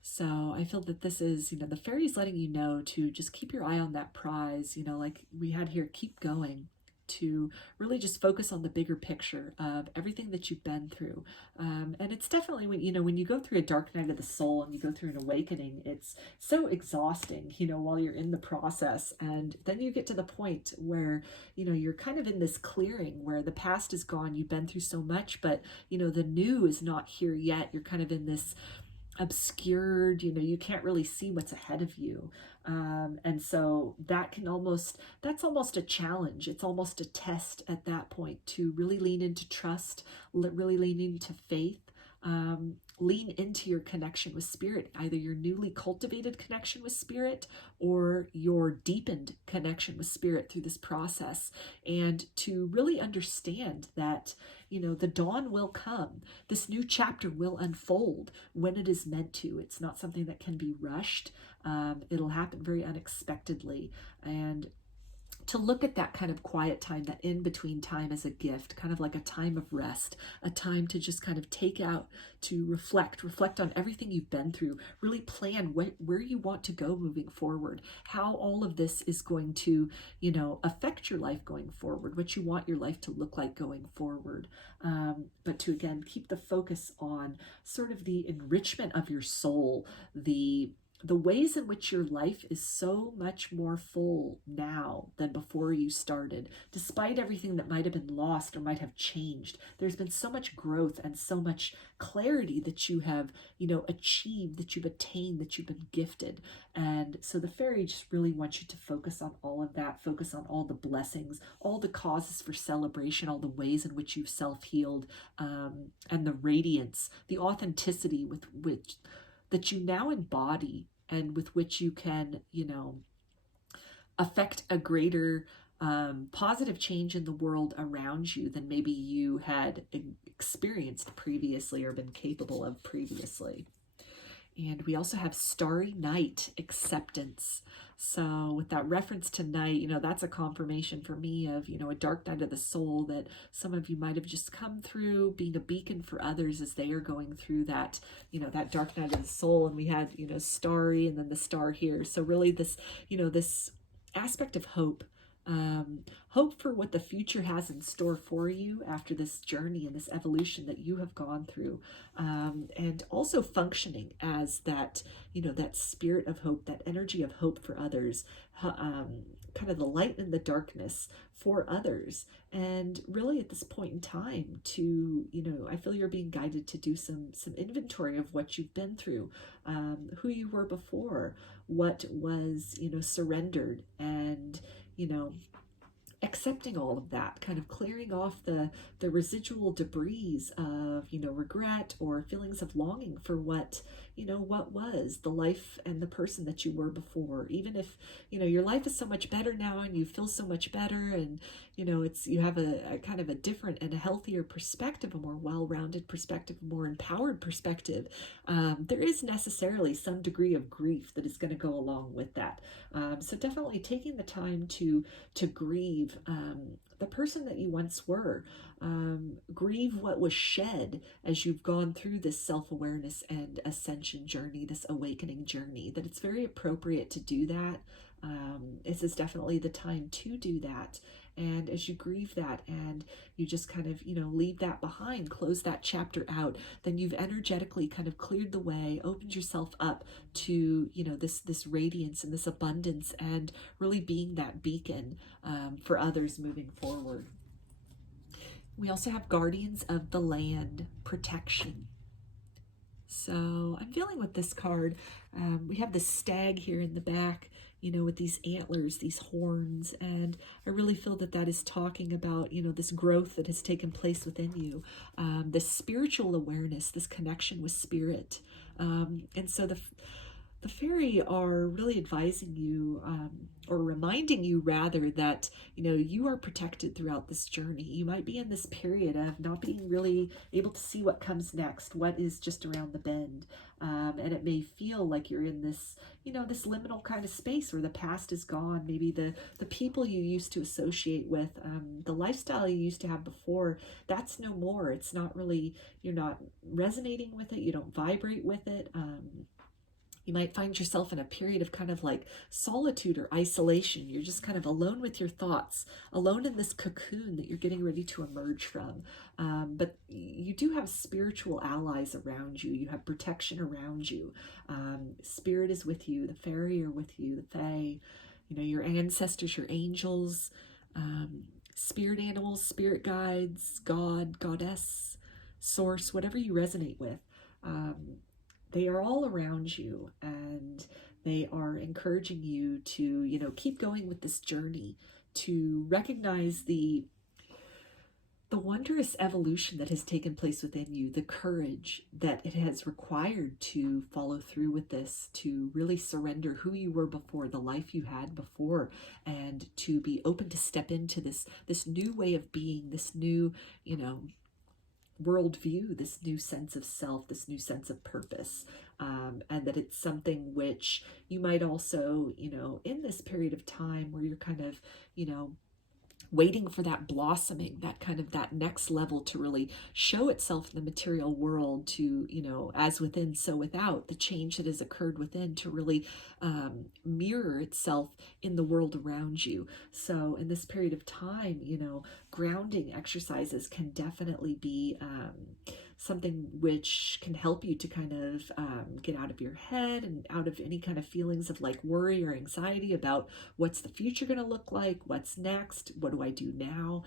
So I feel that this is, the fairies letting you know to just keep your eye on that prize, like we had here, keep going, to really just focus on the bigger picture of everything that you've been through. And it's definitely when you go through a dark night of the soul and you go through an awakening, it's so exhausting, while you're in the process. And then you get to the point where, you're kind of in this clearing where the past is gone. You've been through so much, but, the new is not here yet. You're kind of in this obscured, you can't really see what's ahead of you. And so that's almost a challenge. It's almost a test at that point to really lean into trust, really lean into faith, lean into your connection with spirit, either your newly cultivated connection with spirit or your deepened connection with spirit through this process, and to really understand that, the dawn will come. This new chapter will unfold when it is meant to. It's not something that can be rushed. It'll happen very unexpectedly. And to look at that kind of quiet time, that in between time, as a gift, kind of like a time of rest, a time to just kind of take out, to reflect on everything you've been through, really plan where you want to go moving forward, how all of this is going to, you know, affect your life going forward, what you want your life to look like going forward. But to, again, keep the focus on sort of the enrichment of your soul, the ways in which your life is so much more full now than before you started. Despite everything that might have been lost or might have changed, there's been so much growth and so much clarity that you have, you know, achieved, that you've attained, that you've been gifted. And so the fairy just really wants you to focus on all of that, focus on all the blessings, all the causes for celebration, all the ways in which you've self-healed, and the radiance, the authenticity with which that you now embody, and with which you can, you know, affect a greater positive change in the world around you than maybe you had experienced previously or been capable of previously. And we also have Starry Night, acceptance. So with that reference to night, you know, that's a confirmation for me of, you know, a dark night of the soul that some of you might have just come through, being a beacon for others as they are going through that, you know, that dark night of the soul. And we had, you know, starry and then the star here. So really this, you know, this aspect of hope. Hope for what the future has in store for you after this journey and this evolution that you have gone through, and also functioning as that, you know, that spirit of hope, that energy of hope for others, kind of the light in the darkness for others. And really at this point in time to, you know, I feel you're being guided to do some inventory of what you've been through, who you were before, what was, you know, surrendered, and, you know, accepting all of that, kind of clearing off the residual debris of, you know, regret or feelings of longing for what, you know, what was the life and the person that you were before. Even if, you know, your life is so much better now and you feel so much better, and, you know, it's, you have a kind of a different and a healthier perspective, a more well-rounded perspective, a more empowered perspective, there is necessarily some degree of grief that is going to go along with that. So definitely taking the time to grieve the person that you once were, grieve what was shed as you've gone through this self-awareness and ascension journey, this awakening journey, that it's very appropriate to do that. This is definitely the time to do that. And as you grieve that and you just kind of, you know, leave that behind, close that chapter out, then you've energetically kind of cleared the way, opened yourself up to, you know, this radiance and this abundance, and really being that beacon for others moving forward. We also have guardians of the land, protection. So I'm feeling with this card, we have the stag here in the back, you know, with these antlers, these horns, and I really feel that that is talking about, you know, this growth that has taken place within you, this spiritual awareness, this connection with spirit. And so the fairy are really advising you, or reminding you rather, that, you know, you are protected throughout this journey. You might be in this period of not being really able to see what comes next, what is just around the bend. And it may feel like you're in this, you know, this liminal kind of space where the past is gone. Maybe the people you used to associate with, the lifestyle you used to have before, that's no more. It's not really, you're not resonating with it. You don't vibrate with it. You might find yourself in a period of kind of like solitude or isolation. You're just kind of alone with your thoughts, alone in this cocoon that you're getting ready to emerge from. But you do have spiritual allies around you. You have protection around you. Spirit is with you. The fairy are with you. The fae, you know, your ancestors, your angels, spirit animals, spirit guides, God, goddess, source, whatever you resonate with. They are all around you, and they are encouraging you to, you know, keep going with this journey, to recognize the wondrous evolution that has taken place within you, the courage that it has required to follow through with this, to really surrender who you were before, the life you had before, and to be open to step into this new way of being, this new, you know, worldview, this new sense of self, this new sense of purpose, and that it's something which you might also, in this period of time where you're kind of, waiting for that blossoming, that next level to really show itself in the material world, to, as within, so without, the change that has occurred within to really mirror itself in the world around you. So in this period of time, grounding exercises can definitely be something which can help you to kind of get out of your head and out of any kind of feelings of like worry or anxiety about what's the future going to look like, what's next, what do I do now,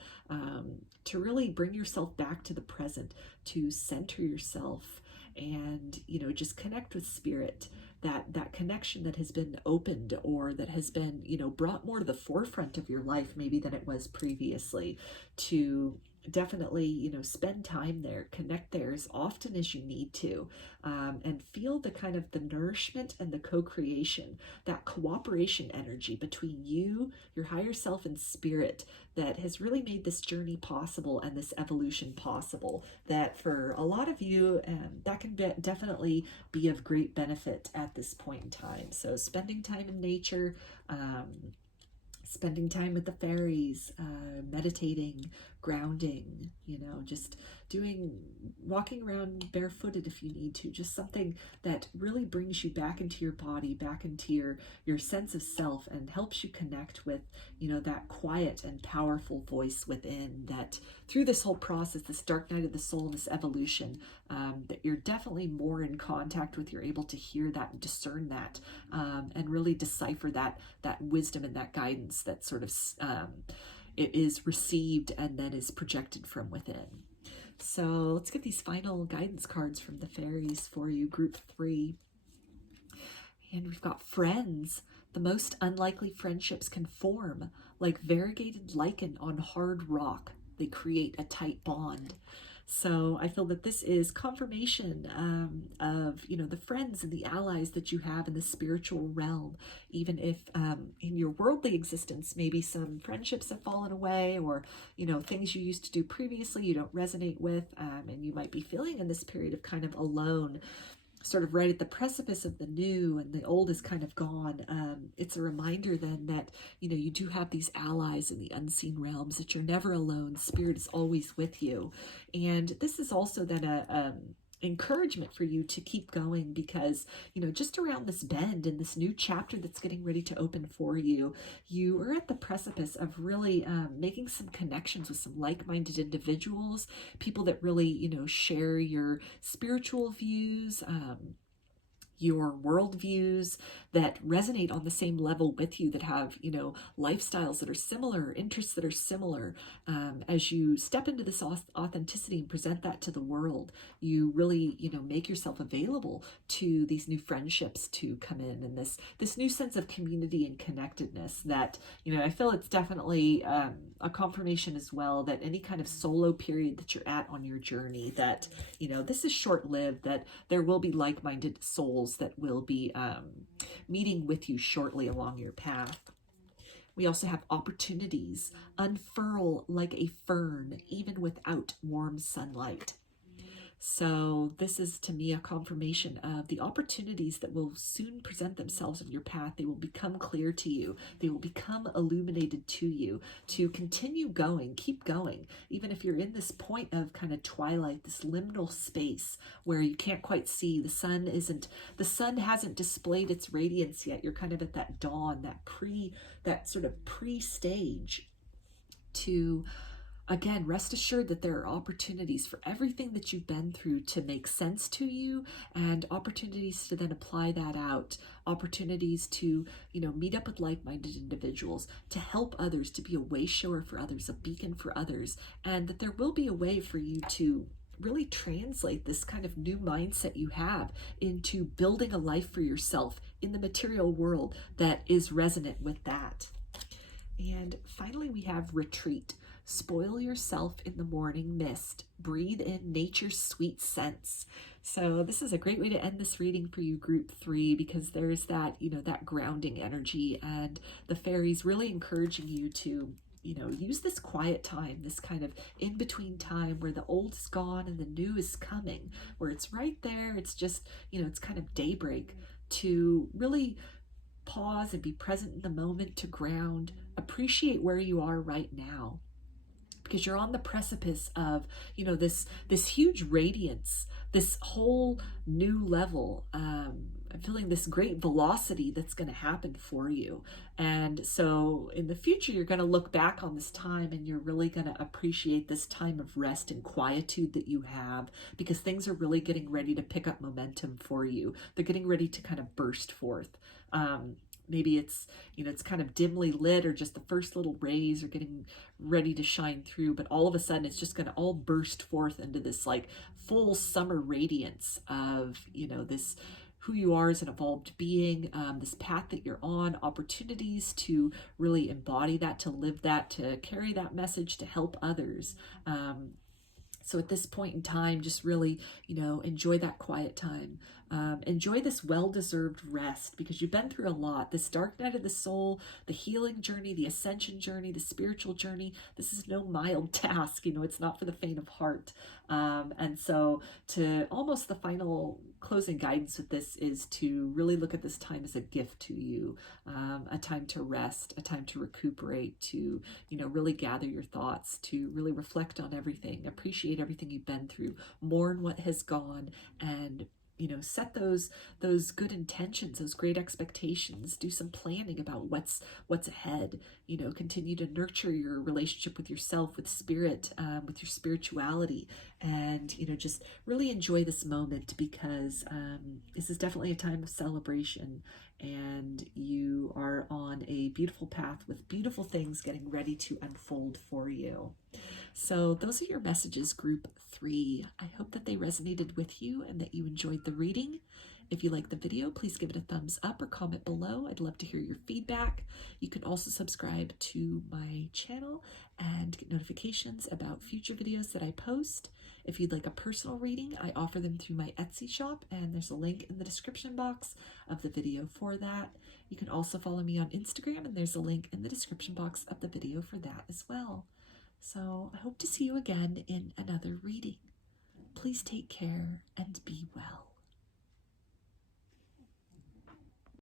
to really bring yourself back to the present, to center yourself and, just connect with spirit, that connection that has been opened or that has been, brought more to the forefront of your life maybe than it was previously, to definitely, spend time there, connect there as often as you need to, and feel the kind of the nourishment and the co-creation, that cooperation energy between you, your higher self, and spirit that has really made this journey possible and this evolution possible. That for a lot of you, that can definitely be of great benefit at this point in time. So spending time in nature, spending time with the fairies, meditating, grounding, just walking around barefooted if you need to, just something that really brings you back into your body, back into your sense of self, and helps you connect with, that quiet and powerful voice within, that through this whole process, this dark night of the soul, this evolution, that you're definitely more in contact with, you're able to hear that and discern that, and really decipher that wisdom and that guidance that sort of it is received and then is projected from within. So let's get these final guidance cards from the fairies for you, group 3. And we've got friends. The most unlikely friendships can form like variegated lichen on hard rock. They create a tight bond. So I feel that this is confirmation of, the friends and the allies that you have in the spiritual realm, even if in your worldly existence, maybe some friendships have fallen away, or, things you used to do previously you don't resonate with, and you might be feeling in this period of kind of alone, sort of right at the precipice of the new, and the old is kind of gone. It's a reminder then that, you do have these allies in the unseen realms, that you're never alone. Spirit is always with you. And this is also then a encouragement for you to keep going, because, just around this bend in this new chapter that's getting ready to open for you, you are at the precipice of really making some connections with some like-minded individuals, people that really, share your spiritual views, your worldviews, that resonate on the same level with you, that have, lifestyles that are similar, interests that are similar. As you step into this authenticity and present that to the world, you really, make yourself available to these new friendships to come in, and this new sense of community and connectedness that, I feel it's definitely a confirmation as well that any kind of solo period that you're at on your journey, that, this is short-lived, that there will be like-minded souls that will be meeting with you shortly along your path. We also have opportunities. Unfurl like a fern, even without warm sunlight. So this is, to me, a confirmation of the opportunities that will soon present themselves in your path. They will become clear to you. They will become illuminated to you, to continue going, keep going. Even if you're in this point of kind of twilight, this liminal space where you can't quite see, the sun hasn't displayed its radiance yet. You're kind of at that dawn, that sort of pre-stage to, again, rest assured that there are opportunities for everything that you've been through to make sense to you, and opportunities to then apply that out, opportunities to, meet up with like-minded individuals, to help others, to be a way shower for others, a beacon for others, and that there will be a way for you to really translate this kind of new mindset you have into building a life for yourself in the material world that is resonant with that. And finally, we have retreat. Spoil yourself in the morning mist. Breathe in nature's sweet scents. So this is a great way to end this reading for you, group 3, because there's that, that grounding energy, and the fairies really encouraging you to you know, use this quiet time, this kind of in-between time where the old is gone and the new is coming, where it's right there. It's just, you know, it's kind of daybreak, to really pause and be present in the moment, to ground, appreciate where you are right now, because you're on the precipice of, you know, this huge radiance, this whole new level. I'm feeling this great velocity that's going to happen for you. And so in the future, you're going to look back on this time and you're really going to appreciate this time of rest and quietude that you have, because things are really getting ready to pick up momentum for you. They're getting ready to kind of burst forth. Maybe it's, you know, it's kind of dimly lit, or just the first little rays are getting ready to shine through, but all of a sudden it's just going to all burst forth into this like full summer radiance of, you know, this who you are as an evolved being, this path that you're on, opportunities to really embody that, to live that, to carry that message, to help others. So at this point in time, just really, you know, enjoy that quiet time. Enjoy this well-deserved rest, because you've been through a lot. This dark night of the soul, the healing journey, the ascension journey, the spiritual journey. This is no mild task. You know, it's not for the faint of heart. And so to almost the final closing guidance with this is to really look at this time as a gift to you, a time to rest, a time to recuperate, to, you know, really gather your thoughts, to really reflect on everything, appreciate everything you've been through, mourn what has gone, and, you know, set those good intentions, those great expectations, do some planning about what's ahead, you know, continue to nurture your relationship with yourself, with spirit, with your spirituality, and, you know, just really enjoy this moment, because this is definitely a time of celebration, and you are on a beautiful path with beautiful things getting ready to unfold for you. So those are your messages, group 3. I hope that they resonated with you and that you enjoyed the reading. If you like the video, please give it a thumbs up or comment below. I'd love to hear your feedback. You can also subscribe to my channel and get notifications about future videos that I post. If you'd like a personal reading, I offer them through my Etsy shop, and there's a link in the description box of the video for that. You can also follow me on Instagram, and there's a link in the description box of the video for that as well. So I hope to see you again in another reading. Please take care and be well.